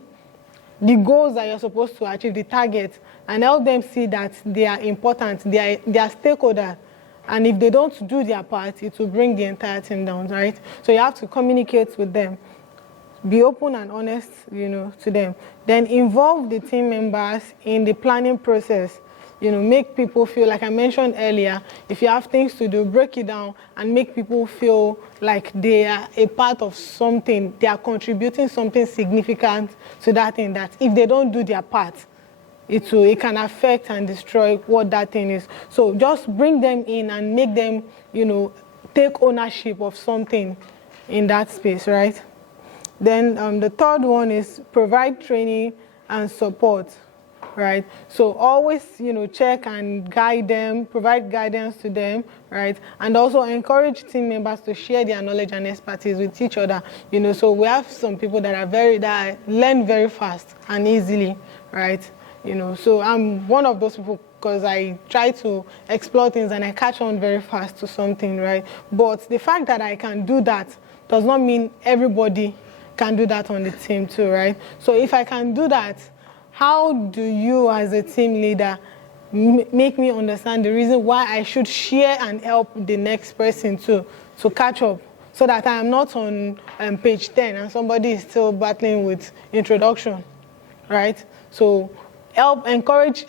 the goals that you're supposed to achieve, the targets, and help them see that they are important, they are stakeholders. And if they don't do their part, it will bring the entire team down, right? So you have to communicate with them. Be open and honest, to them. Then involve the team members in the planning process. Make people feel, like I mentioned earlier, if you have things to do, break it down and make people feel like they are a part of something, they are contributing something significant to that thing, that if they don't do their part, it can affect and destroy what that thing is. So just bring them in and make them, take ownership of something in that space, right? Then the third one is provide training and support. Right, so always, check and guide them, provide guidance to them, right, and also encourage team members to share their knowledge and expertise with each other. So we have some people that learn very fast and easily, right. So I'm one of those people because I try to explore things and I catch on very fast to something, right. But the fact that I can do that does not mean everybody can do that on the team too, right. So if I can do that, how do you as a team leader make me understand the reason why I should share and help the next person to catch up, so that I am not on page 10 and somebody is still battling with introduction, right? So encourage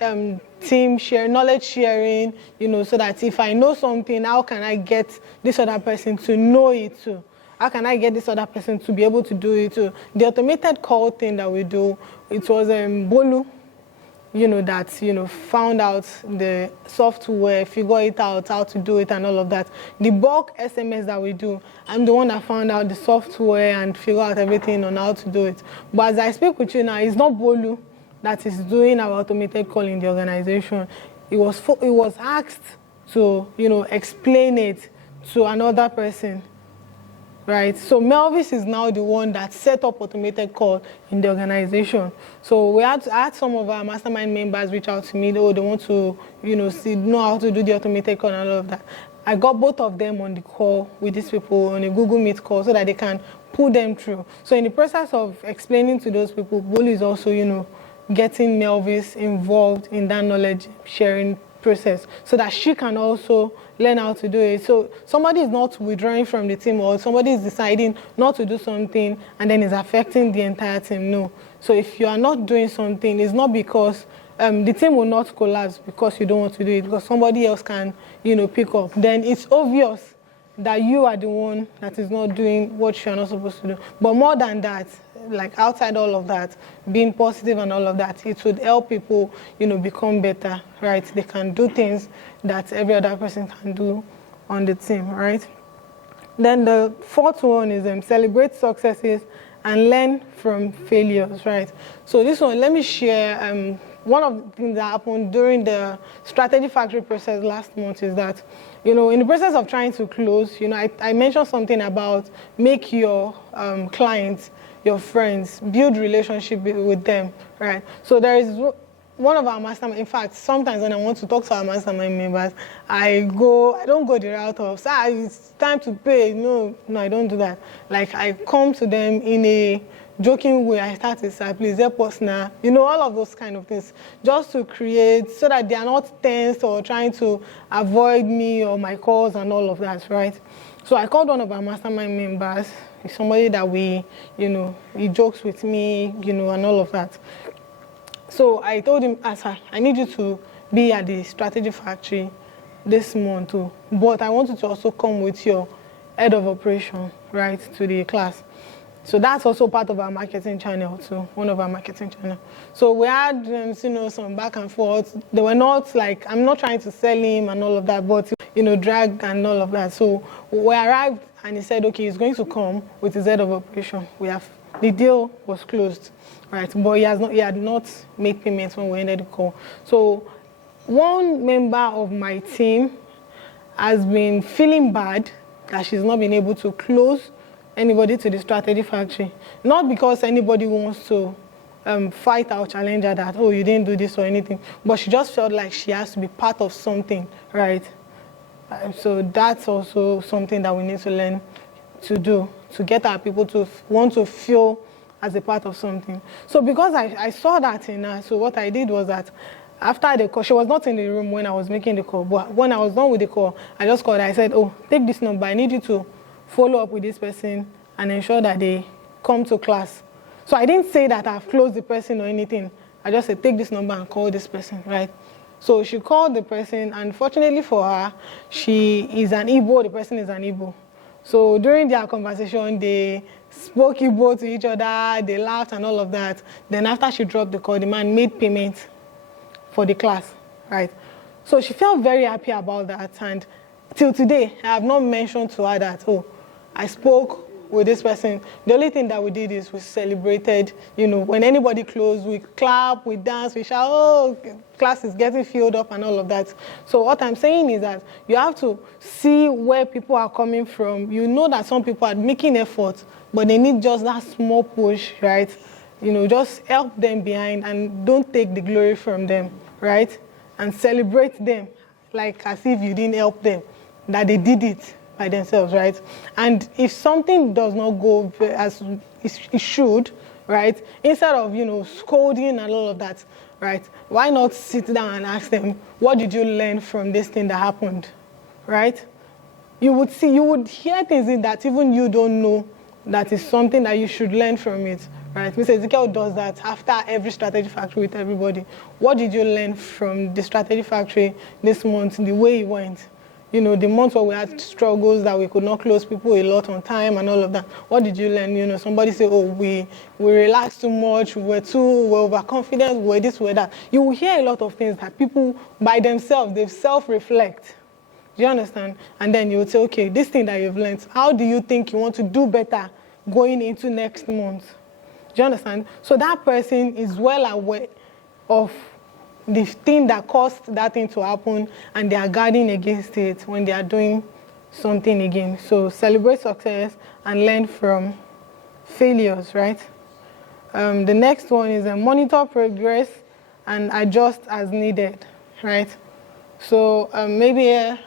team share, knowledge sharing, so that if I know something, how can I get this other person to know it too? How can I get this other person to be able to do it too? The automated call thing that we do, it was Bolu, that, found out the software, figure it out, how to do it and all of that. The bulk SMS that we do, I'm the one that found out the software and figure out everything on how to do it. But as I speak with you now, it's not Bolu that is doing our automated call in the organization. It was asked to, explain it to another person. Right, so Melvis is now the one that set up automated call in the organization. So I had some of our mastermind members reach out to me. They want to, know how to do the automated call and all of that. I got both of them on the call with these people on a Google Meet call so that they can pull them through. So in the process of explaining to those people, Bolu is also, getting Melvis involved in that knowledge sharing process so that she can also learn how to do it. So somebody is not withdrawing from the team, or somebody is deciding not to do something and then is affecting the entire team. No. So if you are not doing something, it's not because the team will not collapse because you don't want to do it, because somebody else can, pick up. Then it's obvious that you are the one that is not doing what you're not supposed to do. But more than that, like outside all of that, being positive and all of that, it would help people, become better, right? They can do things that every other person can do on the team, right? Then the fourth one is celebrate successes and learn from failures, right? So this one, let me share one of the things that happened during the strategy factory process last month is that, in the process of trying to close, I mentioned something about make your clients your friends, build relationship with them, right? So there is one of our mastermind. In fact, sometimes when I want to talk to our mastermind members, I don't go the route of, it's time to pay. No, I don't do that. Like, I come to them in a joking way. I start to say, please help us now. All of those kind of things, just to create so that they are not tense or trying to avoid me or my calls and all of that, right? So I called one of our mastermind members. He's somebody that he jokes with me, and all of that. So I told him, I need you to be at the strategy factory this month too. But I want you to also come with your head of operation, right, to the class. So that's also part of our marketing channel too, one of our marketing channels. So we had, some back and forth. They were not like, I'm not trying to sell him and all of that, but, drag and all of that. So we arrived and he said, okay, he's going to come with his head of operation. The deal was closed, right? But he had not made payments when we ended the call. So one member of my team has been feeling bad that she's not been able to close anybody to the strategy factory. Not because anybody wants to fight or challenge her that, oh, you didn't do this or anything, but she just felt like she has to be part of something, right? So that's also something that we need to learn to do, to get our people to want to feel as a part of something. So because I saw that in her, so what I did was that after the call, she was not in the room when I was making the call, but when I was done with the call, I just called her. I said, oh, take this number. I need you to follow up with this person and ensure that they come to class. So I didn't say that I've closed the person or anything. I just said, take this number and call this person, right? So she called the person, and fortunately for her, she is an Igbo, the person is an Igbo. So during their conversation, they spoke Igbo to each other, they laughed and all of that. Then after she dropped the call, the man made payment for the class, right? So she felt very happy about that, and till today, I have not mentioned to her that, oh, I spoke with this person. The only thing that we did is we celebrated, you know, when anybody closed, we clap, we dance, we shout, oh, class is getting filled up and all of that. So what I'm saying is that you have to see where people are coming from. You know that some people are making efforts, but they need just that small push, right? You know, just help them behind and don't take the glory from them, right? And celebrate them like as if you didn't help them, that they did it by themselves, right? And if something does not go as it should, right, instead of, you know, scolding and all of that, right, why not sit down and ask them, what did you learn from this thing that happened, right? You would hear things in that even you don't know that is something that you should learn from it, right? Mr. Ezekiel does that after every strategy factory with everybody. What did you learn from the strategy factory this month, the way it went? You know, the months where we had struggles that we could not close people a lot on time and all of that. What did you learn? You know, somebody say, oh, we relaxed too much, we're overconfident, we're this, we're that. You will hear a lot of things that people by themselves, they self-reflect. Do you understand? And then you would say, okay, this thing that you've learned, how do you think you want to do better going into next month? Do you understand? So that person is well aware of the thing that caused that thing to happen, and they are guarding against it when they are doing something again. So celebrate success and learn from failures, right? The next one is monitor progress and adjust as needed, right? So maybe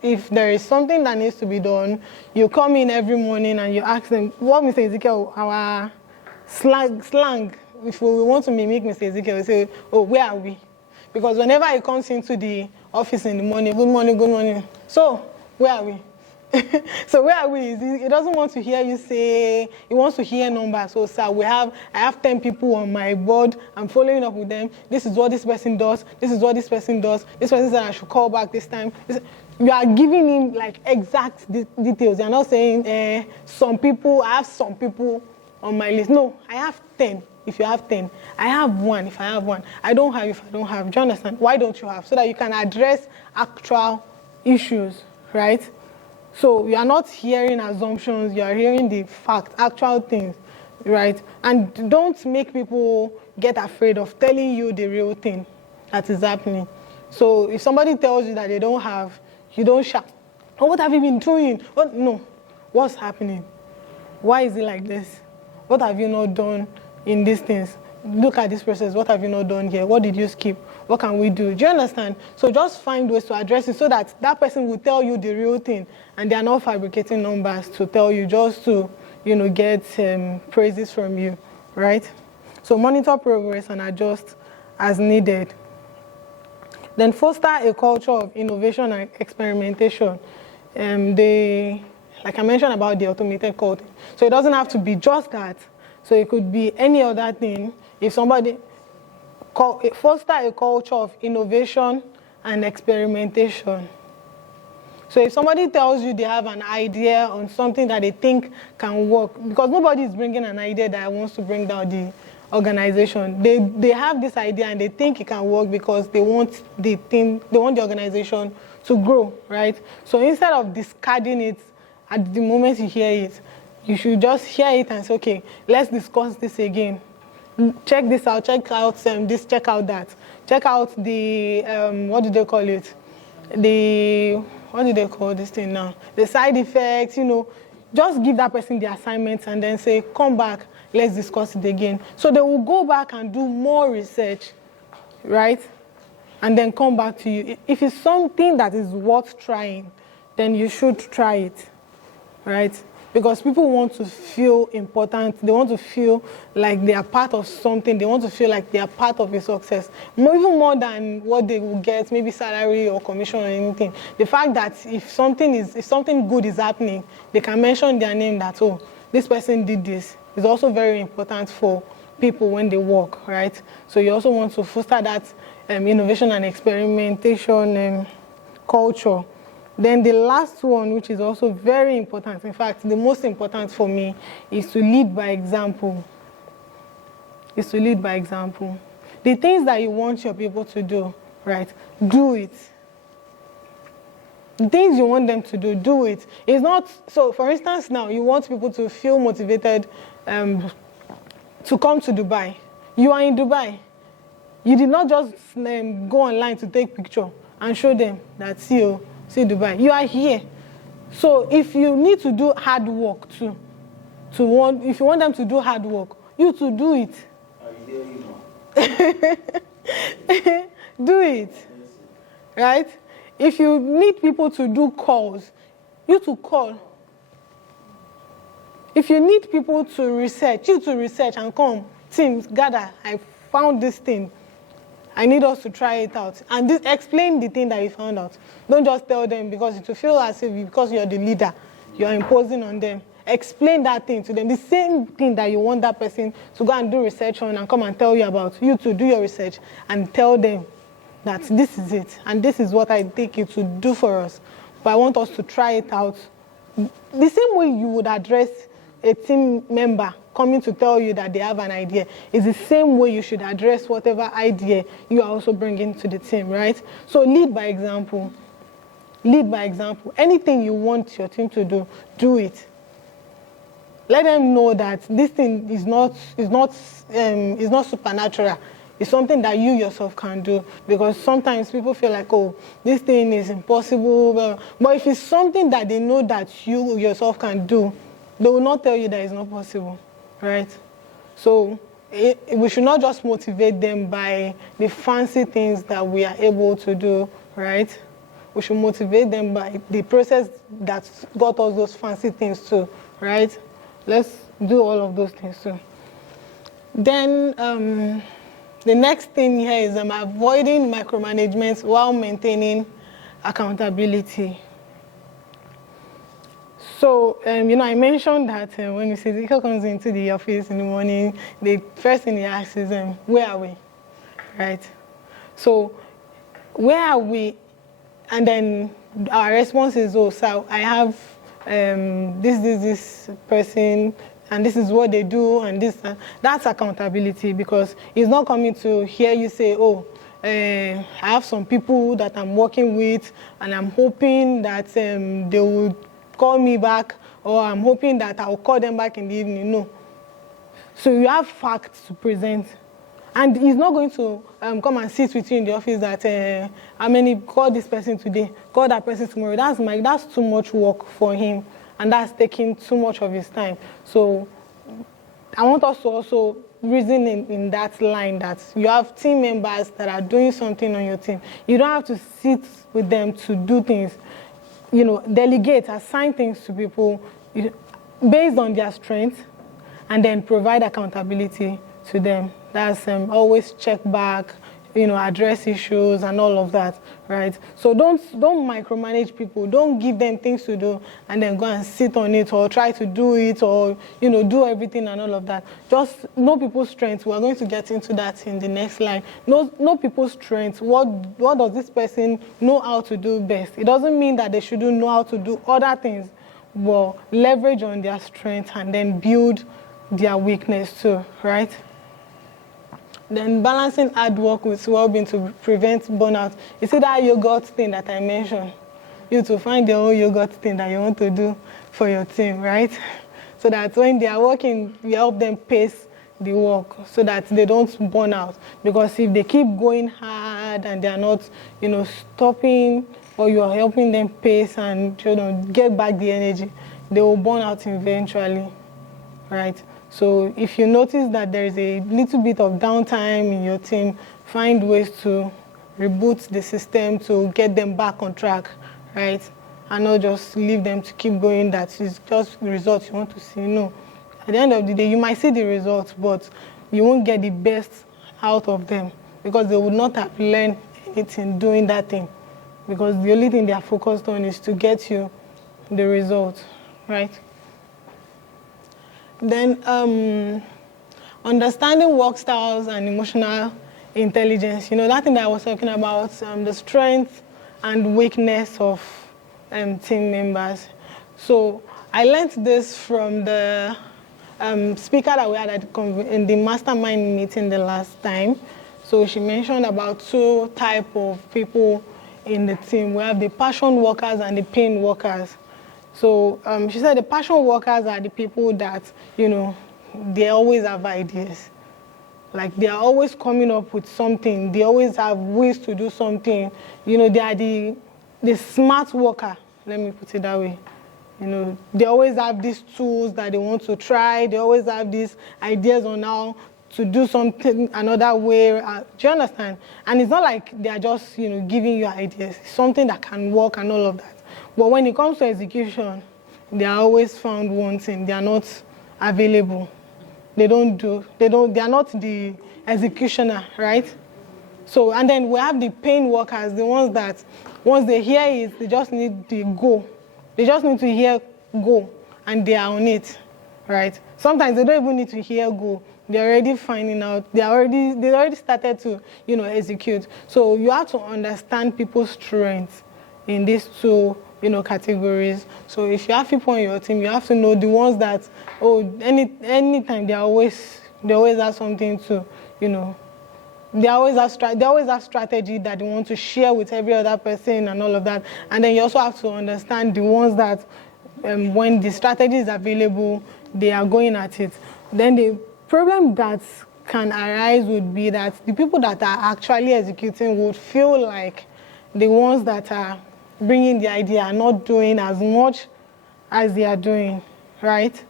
if there is something that needs to be done, you come in every morning and you ask them, what Mr. Ezekiel, our slang, if we want to mimic Mr. Ezekiel, we say, oh, where are we? Because whenever he comes into the office in the morning, good morning, good morning. So, where are we? So where are we? He doesn't want to hear you say, he wants to hear numbers. So, sir, I have 10 people on my board. I'm following up with them. This is what this person does. This is what this person does. This person said I should call back this time. You are giving him like exact details. You're not saying some people, I have some people on my list. No, I have 10. If you have 10, I have 1 if I have 1. I don't have if I don't have. Do you understand? Why don't you have? So that you can address actual issues, right? So you are not hearing assumptions, you are hearing the fact, actual things, right? And don't make people get afraid of telling you the real thing that is happening. So if somebody tells you that they don't have, you don't shout, oh, what have you been doing? What? No, what's happening? Why is it like this? What have you not done in these things? Look at this process. What have you not done here? What did you skip? What can we do? Do you understand? So just find ways to address it so that that person will tell you the real thing, and they are not fabricating numbers to tell you just to, you know, get praises from you, right? So monitor progress and adjust as needed. Then foster a culture of innovation and experimentation. Like I mentioned about the automated coding. So it doesn't have to be just that. So it could be any other thing. If somebody foster a culture of innovation and experimentation. So if somebody tells you they have an idea on something that they think can work, because nobody is bringing an idea that wants to bring down the organization. They have this idea and they think it can work because they want the organization to grow, right? So instead of discarding it at the moment you hear it, you should just hear it and say, okay, let's discuss this again. Check this out, check out this, check out that. Check out the, what do they call it? What do they call this thing now? The side effects, you know. Just give that person the assignments and then say, come back, let's discuss it again. So they will go back and do more research, right? And then come back to you. If it's something that is worth trying, then you should try it, right? because people want to feel important. They want to feel like they are part of something. They want to feel like they are part of a success, even more than what they will get, maybe salary or commission or anything. The fact that if something good is happening, they can mention their name that, oh, this person did this, is also very important for people when they work, right? So you also want to foster that innovation and experimentation culture. Then the last one, which is also very important, in fact, the most important for me, is to lead by example. Is to lead by example. The things that you want your people to do, right, do it. The things you want them to do it. It's not, so for instance now, you want people to feel motivated to come to Dubai. You are in Dubai. You did not just go online to take picture and show them that, see Dubai. You are here. So if you need to do hard work too, if you want them to do hard work, you to do it. Do it. Right? If you need people to do calls, you to call. If you need people to research, you to research and come. Teams, gather. I found this thing. I need us to try it out. And explain the thing that you found out. Don't just tell them because it will feel as if because you're the leader, you're imposing on them. Explain that thing to them. The same thing that you want that person to go and do research on and come and tell you about. You to do your research and tell them that this is it. And this is what I think it would do for us. But I want us to try it out. The same way you would address a team member coming to tell you that they have an idea is the same way you should address whatever idea you are also bringing to the team, right? So lead by example. Lead by example. Anything you want your team to do, do it. Let them know that this thing is not supernatural. It's something that you yourself can do, because sometimes people feel like, oh, this thing is impossible. But if it's something that they know that you yourself can do, they will not tell you that it's not possible, right? So we should not just motivate them by the fancy things that we are able to do, right? We should motivate them by the process that got us those fancy things too, right? Let's do all of those things too. Then the next thing here is avoiding micromanagement while maintaining accountability. So, I mentioned that when Mr. comes into the office in the morning, the first thing he asks is, where are we? Right? So, where are we? And then our response is, oh, so I have this person, and this is what they do, and this. That's accountability, because he's not coming to hear you say, oh, I have some people that I'm working with, and I'm hoping that they will call me back, or I'm hoping that I'll call them back in the evening. No. So you have facts to present. And he's not going to come and sit with you in the office that, call this person today, call that person tomorrow. That's too much work for him, and that's taking too much of his time. So I want us to also reason in that line that you have team members that are doing something on your team. You don't have to sit with them to do things. Delegate, assign things to people based on their strengths, and then provide accountability to them. That's always check back, address issues and all of that, right? So don't micromanage people. Don't give them things to do and then go and sit on it or try to do it or, do everything and all of that. Just know people's strengths. We're going to get into that in the next line. Know people's strengths. What does this person know how to do best? It doesn't mean that they shouldn't know how to do other things, but leverage on their strengths and then build their weakness too, right? Then balancing hard work with well-being to prevent burnout. You see that yogurt thing that I mentioned? You to find your own yogurt thing that you want to do for your team, right? So that when they are working, you help them pace the work so that they don't burn out. Because if they keep going hard and they are not, stopping, or you are helping them pace and get back the energy, they will burn out eventually, right? So if you notice that there is a little bit of downtime in your team, find ways to reboot the system to get them back on track, right? and not just leave them to keep going. That is just the results you want to see. No. At the end of the day, you might see the results, but you won't get the best out of them because they would not have learned anything doing that thing. Because the only thing they are focused on is to get you the result, right? Then understanding work styles and emotional intelligence. That thing that I was talking about, the strength and weakness of team members. So I learned this from the speaker that we had in the mastermind meeting the last time. So she mentioned about 2 types of people in the team. We have the passion workers and the pain workers. So she said the passion workers are the people that, they always have ideas. Like they are always coming up with something. They always have ways to do something. They are the smart worker. Let me put it that way. They always have these tools that they want to try. They always have these ideas on how to do something another way. Do you understand? And it's not like they are just, giving you ideas. It's something that can work and all of that. But when it comes to execution, they are always found wanting. They are not available. They are not the executioner, right? So, and then we have the pain workers, the ones that once they hear it, they just need the go. They just need to hear go, and they are on it, right? Sometimes they don't even need to hear go. They're already finding out. They already started to, execute. So you have to understand people's strengths in these 2, categories. So if you have people on your team, you have to know the ones that, anytime they always have something to, they always have strategy that they want to share with every other person and all of that. And then you also have to understand the ones that when the strategy is available, they are going at it. Then the problem that can arise would be that the people that are actually executing would feel like the ones that are bringing the idea are not doing as much as they are doing, right?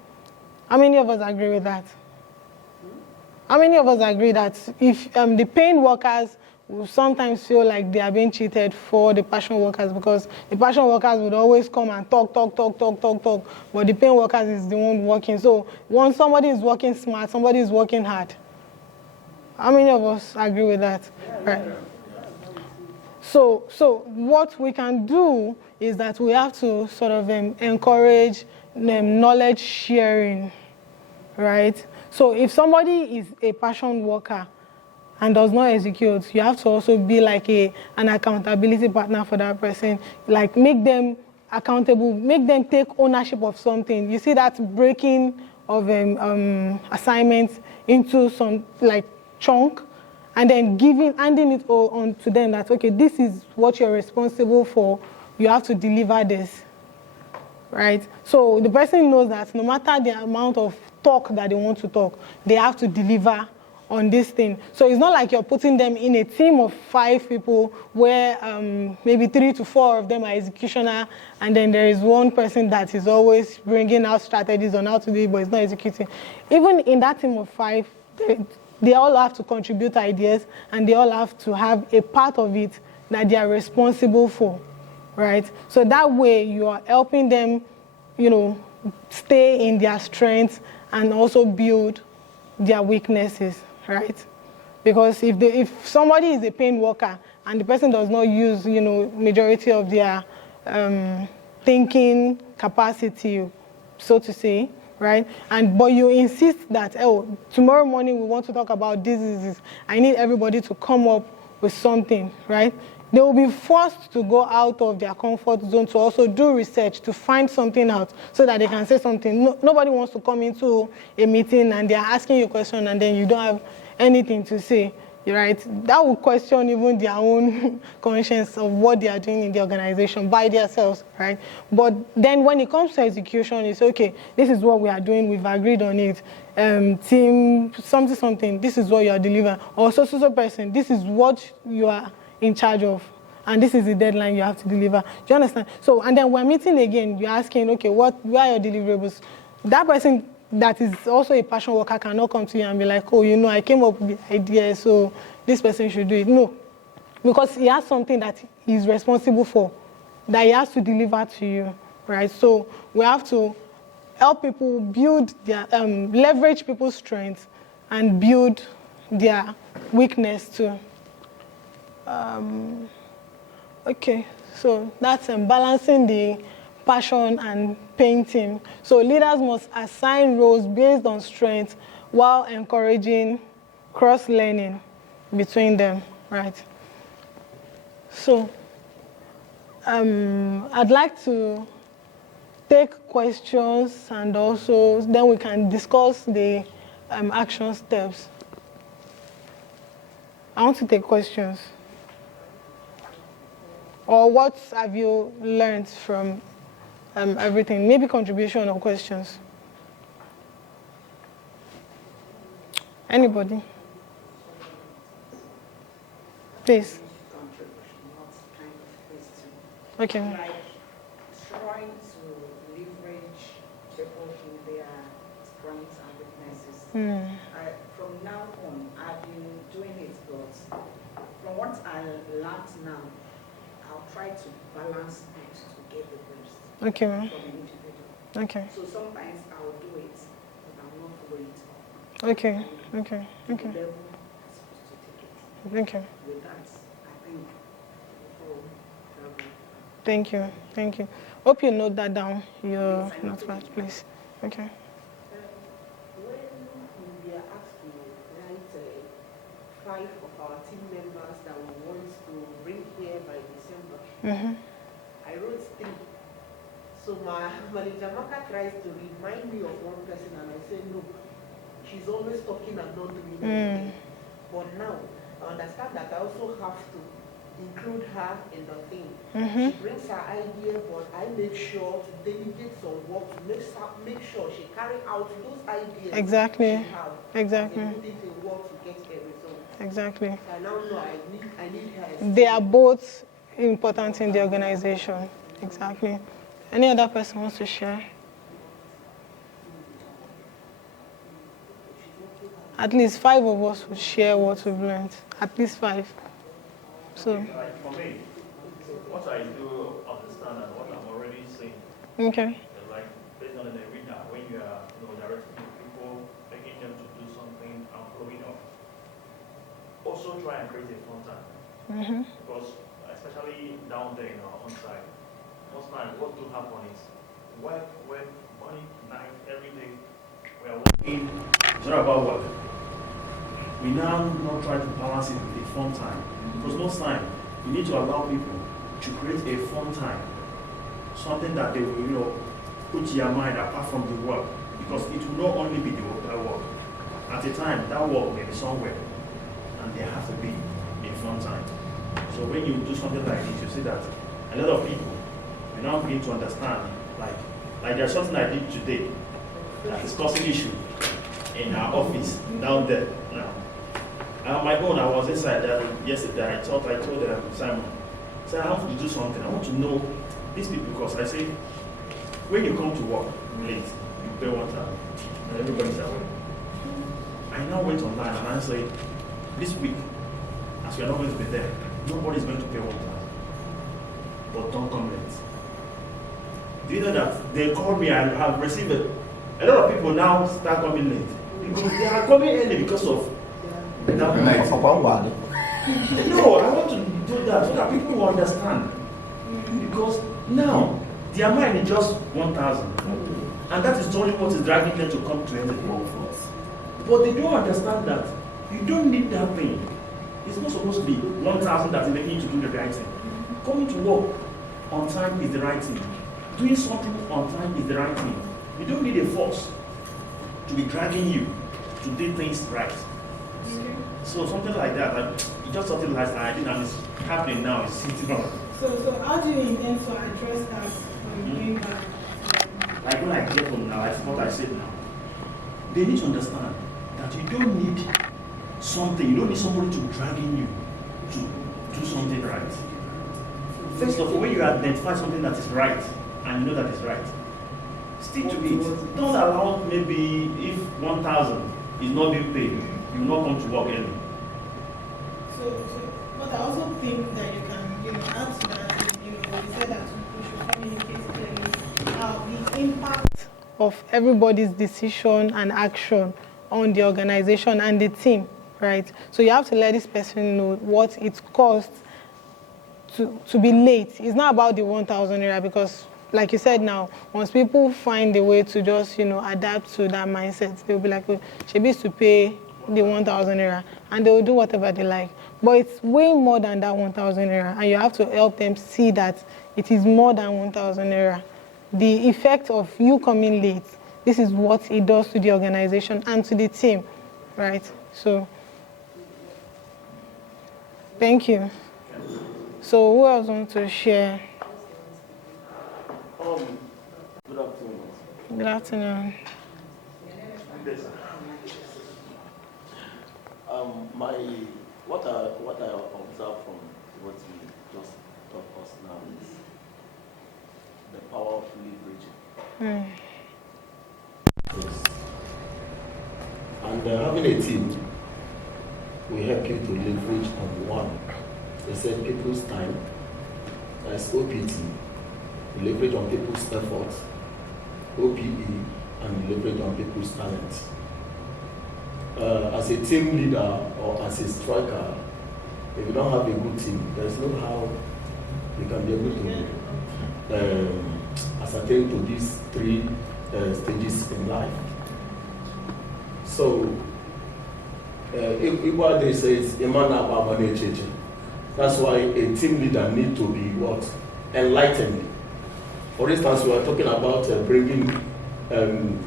How many of us agree with that? How many of us agree that if the pain workers will sometimes feel like they are being cheated for the passion workers, because the passion workers would always come and talk, but the pain workers is the one working. So once somebody is working smart, somebody is working hard. How many of us agree with that? Right. So what we can do is that we have to sort of encourage knowledge sharing, right? So if somebody is a passion worker and does not execute, you have to also be like an accountability partner for that person. Like make them accountable, make them take ownership of something. You see that breaking of assignments into some like chunk, and then handing it all on to them that, okay, this is what you're responsible for. You have to deliver this, right? So the person knows that no matter the amount of talk that they want to talk, they have to deliver on this thing. So it's not like you're putting them in a team of 5 people where maybe 3 to 4 of them are executioner, and then there is one person that is always bringing out strategies on how to do it, but it's not executing. Even in that team of 5, they all have to contribute ideas, and they all have to have a part of it that they are responsible for, right? So that way you are helping them, stay in their strengths and also build their weaknesses, right? Because if somebody is a pain worker and the person does not use, majority of their thinking capacity, so to say, right? But you insist that, tomorrow morning we want to talk about this. I need everybody to come up with something, right? They will be forced to go out of their comfort zone to also do research, to find something out so that they can say something. Nobody wants to come into a meeting and they're asking you a question and then you don't have anything to say, right? That will question even their own conscience of what they are doing in the organization by themselves, right? But then when it comes to execution, it's okay, this is what we are doing, we've agreed on it. Team, something, this is what you are delivering. Or so person, this is what you are in charge of, and this is the deadline you have to deliver. Do you understand? So, and then we're meeting again, you're asking, okay, where are your deliverables? That person that is also a passion worker cannot come to you and be like, I came up with the idea, so this person should do it. No, because he has something that he's responsible for. that he has to deliver to you, right? So we have to help people build their, leverage people's strengths and build their weakness too. Okay, so that's balancing the passion and painting. So leaders must assign roles based on strengths while encouraging cross-learning between them, right? So I'd like to take questions, and also then we can discuss the action steps. I want to take questions. Or what have you learned from everything? Maybe contribution or questions. Anybody? Please. Contribution, not kind of question. Okay. Like trying to leverage people in their strengths and weaknesses. From now on, I've been doing it, but from what I learned now, I'll try to balance it to get the best Okay, from ma'am. an individual. Okay. So sometimes I'll do it, but I'm not following it up. Okay. Okay. To Okay. the level I'm supposed to take it. Okay. With that, I think before travel. Thank you. Thank you. Hope you note that down. Your notepad, please. Okay. When we are asked to write 5 of our team members that we want to bring here by December, I wrote 3. So my manager Maka tries to remind me of one person, and I say no. She's always talking and not doing anything. But now I understand that I also have to include her in the thing. She brings her idea, but I make sure to delegate some work to make sure she carry out those ideas Exactly. she have. Exactly. And put it in work to get a result. Exactly. I now know I need her. They are both important in the organization. Exactly. Any other person wants to share? At least 5 of us would share what we've learned. At least 5. So, Like for me, what I do understand and what I'm already seeing, okay. like based on the arena, when you are directing people, making them to do something and following up. Also try and create a fun time. Because especially down there in our own side, most times what do happen is work, morning, night, every day, we are working, it's not about work. We now not try to balance it with a fun time. Because most time, you need to allow people to create a fun time. Something that they will, put in your mind apart from the work. Because it will not only be the work. At a time, that work may be somewhere. And there has to be a fun time. So when you do something like this, you see that a lot of people will now begin to understand, like there's something I did today that is causing issue in our office down there now. On my own, I was inside yesterday. I told Simon, I want to do something. I want to know these people, because I say, when you come to work late, you pay 1,000, and everybody's away. I now went online and I said, this week, as we are not going to be there, nobody's going to pay 1,000. But don't come late. Do you know that they call me and I've received it? A lot of people now start coming late because they are coming early because of that night. No, I want to do that so that people will understand. Because now their mind is just 1,000, and that is only what is dragging them to come to any workforce. But they don't understand that you don't need that thing. It's not supposed to be 1,000 that is making you to do the right thing. Coming to work on time is the right thing. Doing something on time is the right thing. You don't need a force to be dragging you to do things right. So something like that, it's just something like that I did, and it's happening now, it's sitting on. So how do you intend to address that going back? Like when I get home now, it's what I said now. They need to understand that you don't need something, you don't need somebody to dragging you to do something right. First of all, when you identify something that is right, and you know that it's right, stick to it. Don't allow, maybe if 1,000 is not being paid, you will not come to work early. So, but I also think that you can, add to that, you said that the impact of everybody's decision and action on the organization and the team, right? So you have to let this person know what it costs to be late. It's not about the 1,000 naira, because like you said now, once people find a way to just, adapt to that mindset, they'll be like, oh, she needs to pay the 1,000 naira, and they will do whatever they like. But it's way more than that 1,000 naira, and you have to help them see that it is more than 1,000 naira. The effect of you coming late, this is what it does to the organization and to the team, right? So, thank you. So who else wants to share? Good afternoon. Good afternoon. What I observe from what you just taught us now is the power of leveraging. Yes. And having a team will help you to leverage on one. They said people's time, as OPT, leverage on people's effort, OPE, and leverage on people's talent. As a team leader or as a striker, if you don't have a good team, there's no how you can be able to ascertain to these three stages in life. So, if they say it's a man about money. That's why a team leader needs to be what? Enlightened. For instance, we are talking about bringing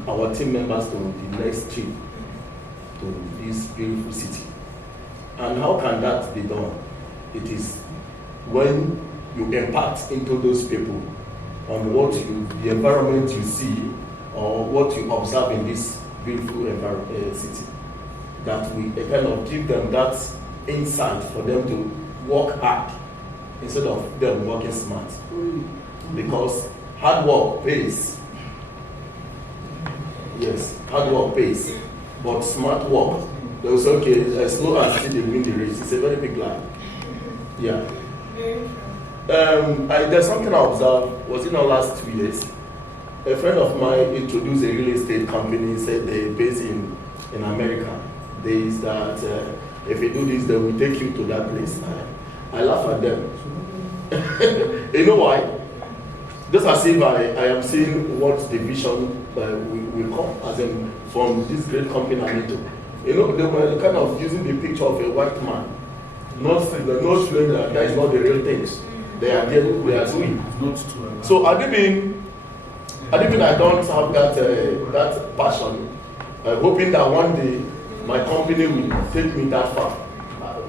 our team members to the next trip to this beautiful city. And how can that be done? It is when you impart into those people on what the environment you see or what you observe in this beautiful city, that we kind of give them that insight for them to work hard instead of them working smart. Because hard work pays. Yes, hard work pays. But smart work, they will say, okay, slow and steady win the race. It's a very big lie. Yeah. There's something I observed, was in our last 2 years. A friend of mine introduced a real estate company, said they're based in America. There is that if you do this, they will take you to that place. I laugh at them. You know why? Just as if I am seeing what the vision will come, as in from this great company I'm into. You know, they were kind of using the picture of a white man, not showing that is not the real things. They are there, we are doing. So I don't have that passion, hoping that one day my company will take me that far.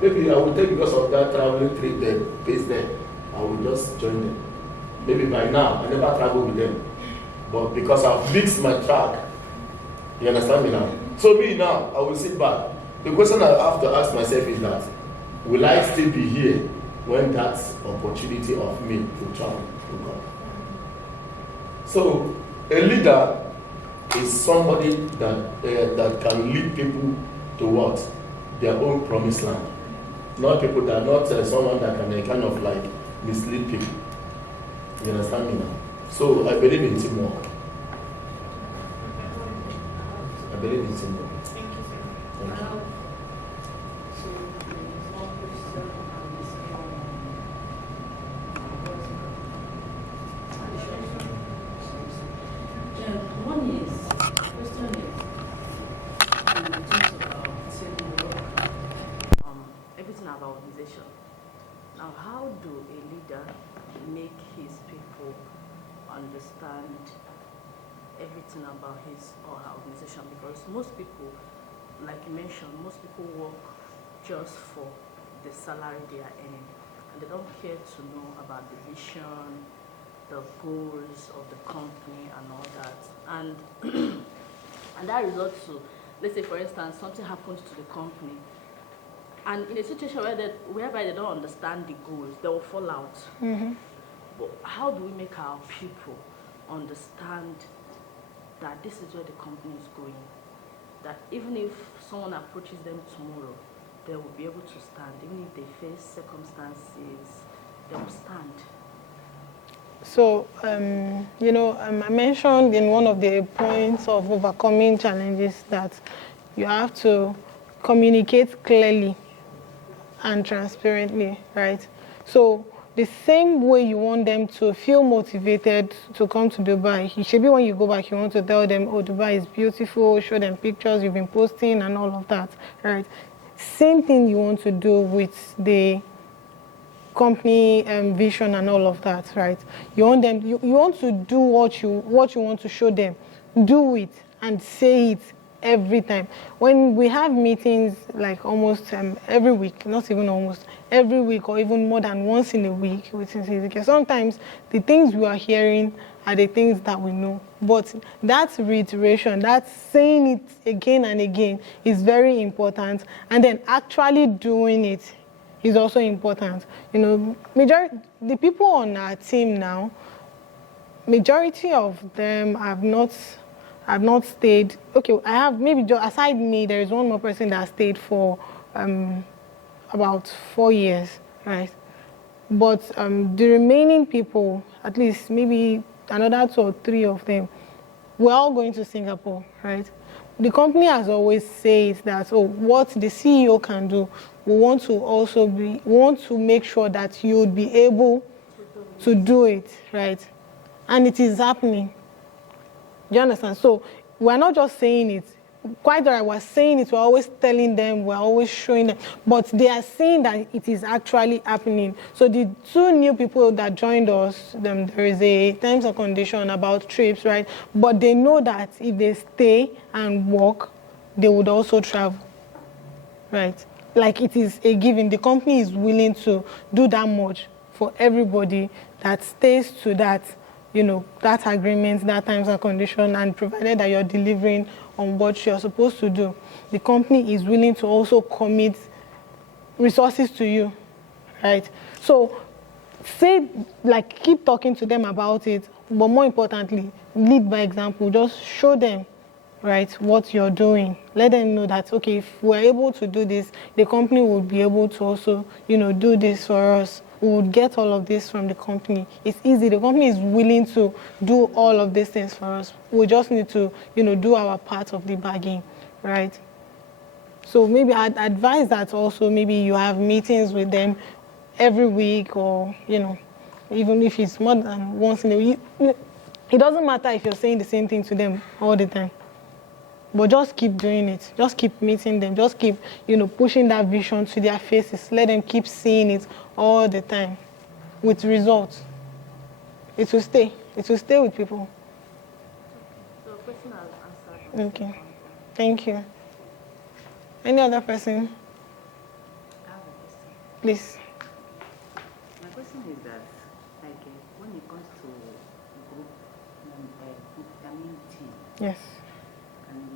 Maybe I will take, because of that traveling trip there, based there, I will just join them. Maybe by now, I never travel with them. But because I've mixed my track, you understand me now? So me now, I will sit back. The question I have to ask myself is that, will I still be here when that opportunity of me to travel will come? So a leader is somebody that can lead people to what? Their own promised land. Not people that, not someone that can kind of like mislead people. You understand me now? So I believe in teamwork. I believe in teamwork. Thank you, sir. Thank you. So, one question and this One is, question is, in terms of teamwork, everything about organization. Now, how do a leader make his people understand everything about his or her organization? Because most people, like you mentioned, most people work just for the salary they are earning, and they don't care to know about the vision, the goals of the company and all that. And and that results to, let's say for instance, something happens to the company, and in a situation whereby they don't understand the goals, they will fall out. But how do we make our people understand that this is where the company is going? That even if someone approaches them tomorrow, they will be able to stand. Even if they face circumstances, they will stand. So, I mentioned in one of the points of overcoming challenges that you have to communicate clearly and transparently, right? So the same way you want them to feel motivated to come to Dubai, it should be when you go back, you want to tell them, oh, Dubai is beautiful, show them pictures you've been posting and all of that, right? Same thing you want to do with the company vision and all of that, right? You want them, you want to do what you want to show them. Do it and say it every time. When we have meetings like almost every week, not even almost, every week or even more than once in a week with CCK, sometimes the things we are hearing are the things that we know. But that reiteration, that saying it again and again is very important. And then actually doing it is also important. The people on our team now, majority of them have not stayed. Okay, I have maybe just aside me, there is one more person that stayed for about 4 years, right? But the remaining people, at least maybe another 2 or 3 of them, we're all going to Singapore, right? The company has always said that, what the CEO can do, we want to make sure that you would be able to do it, right? And it is happening. Do you understand? So we're not just saying it. Quite right, we're saying it, we're always telling them, we're always showing them, but they are saying that it is actually happening. So the 2 new people that joined us, there is a terms and condition about trips, right? But they know that if they stay and work, they would also travel, right? Like it is a given. The company is willing to do that much for everybody that stays to that, that agreement, that terms and condition, and provided that you're delivering on what you're supposed to do, the company is willing to also commit resources to you, right? So keep talking to them about it, but more importantly, lead by example. Just show them, right, what you're doing. Let them know that, okay, if we're able to do this, the company will be able to also, do this for us. We would get all of this from the company. It's easy. The company is willing to do all of these things for us. We just need to, do our part of the bargain, right? So maybe I'd advise that also maybe you have meetings with them every week or, even if it's more than once in a week. It doesn't matter if you're saying the same thing to them all the time. But just keep doing it. Just keep meeting them. Just keep, pushing that vision to their faces. Let them keep seeing it all the time with results. It will stay. It will stay with people. So question has answered. Okay. Thank you. Any other person? I have a question. Please. My question is that, when it comes to group, team, Yes. and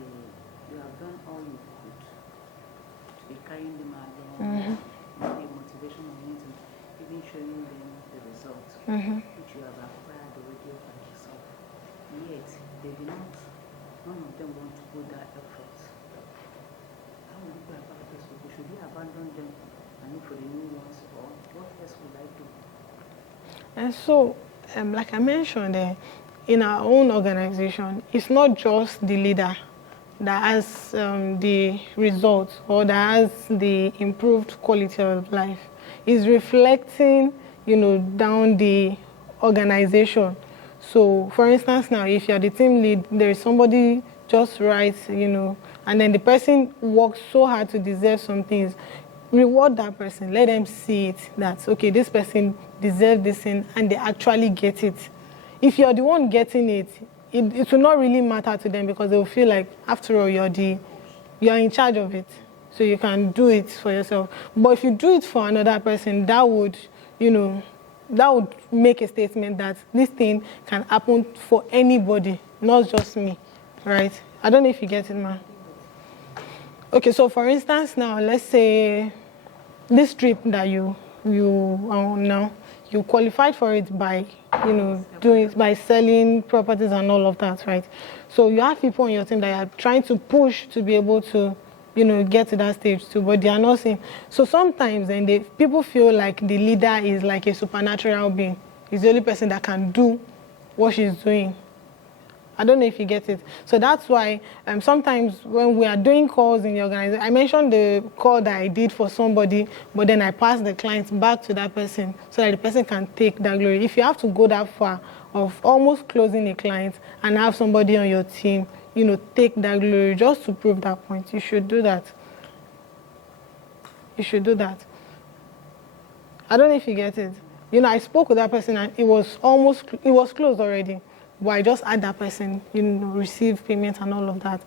you have done all you could to be carrying them along, maybe motivational meeting, even showing them the results, which you have acquired already by yourself. Yet, none of them want to put that effort. How would you go about this? Should we abandon them and look for the new ones, or what else would I do? And so, like I mentioned, in our own organization, it's not just the leader that has the results or that has the improved quality of life. It's reflecting, down the organization. So, for instance, now, if you're the team lead, there is somebody just right, and then the person works so hard to deserve some things. Reward that person. Let them see it, that, okay, this person deserves this thing, and they actually get it. If you're the one getting it, it will not really matter to them because they will feel like, after all, you're in charge of it. So you can do it for yourself. But if you do it for another person, that would make a statement that this thing can happen for anybody, not just me, right? I don't know if you get it, man. Okay, so for instance, now, let's say this trip that you are on now, you qualified for it by, doing it by selling properties and all of that, right? So you have people on your team that are trying to push to be able to, get to that stage too, but they are not seeing. So sometimes then people feel like the leader is like a supernatural being. is the only person that can do what she's doing. I don't know if you get it. So that's why sometimes when we are doing calls in the organization, I mentioned the call that I did for somebody, but then I pass the client back to that person so that the person can take that glory. If you have to go that far of almost closing a client and have somebody on your team, take that glory just to prove that point, you should do that. You should do that. I don't know if you get it. I spoke with that person and it was closed already. But I just had that person, receive payment and all of that.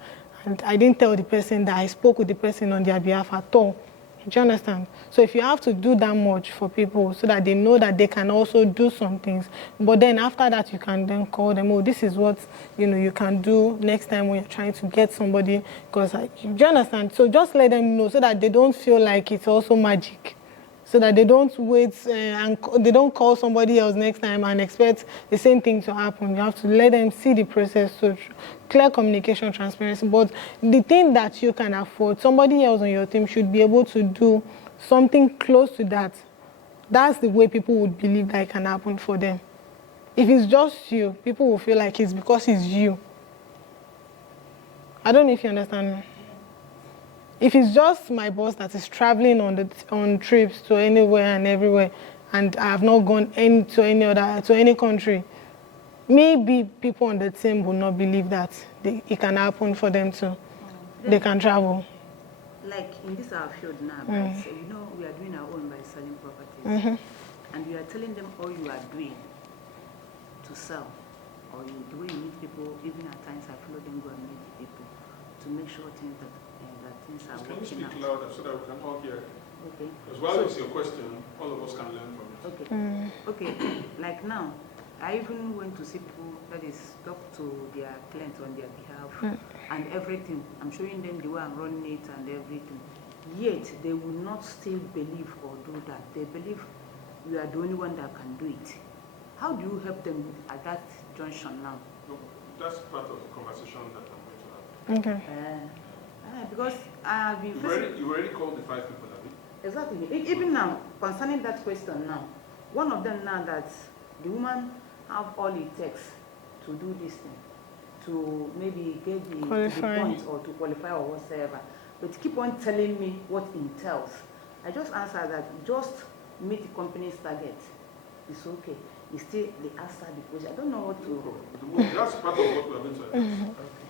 And I didn't tell the person that I spoke with the person on their behalf at all. Do you understand? So if you have to do that much for people so that they know that they can also do some things, but then after that you can then call them, oh, this is what you can do next time when you're trying to get somebody. Because do you understand? So just let them know so that they don't feel like it's also magic. So that they don't wait and they don't call somebody else next time and expect the same thing to happen. You have to let them see the process. So clear communication, transparency. But the thing that you can afford, somebody else on your team should be able to do something close to that. That's the way people would believe that it can happen for them. If it's just you, people will feel like it's because it's you. I don't know if you understand me. If it's just my boss that is traveling on trips to anywhere and everywhere, and I have not gone to any country, maybe people on the team will not believe that it can happen for them too. They can travel. Like in this our field now, right? So, we are doing our own by selling properties, and we are telling them all you are doing to sell, or the way you meet people. Even at times, I follow them go and meet people to make sure things that things are Can you working speak out. louder so that we can all hear? Okay. Because while it's your question, all of us can learn from it. Okay. Okay. Like now, I even went to see people that is talk to their clients on their behalf and everything. I'm showing them the way I'm running it and everything. Yet they will not still believe or do that. They believe you are the only one that can do it. How do you help them at that junction now? No, that's part of the conversation that I'm going to have. Okay. Because I've been You already called the 5 people, have you? Exactly. Even now, concerning that question now, one of them now that the woman have all it takes to do this thing, to maybe get the point or to qualify or whatsoever, but keep on telling me what entails. I just answer that just meet the company's target. It's okay. It's still the answer the question. I don't know what to. That's part of what we are going to address. Okay.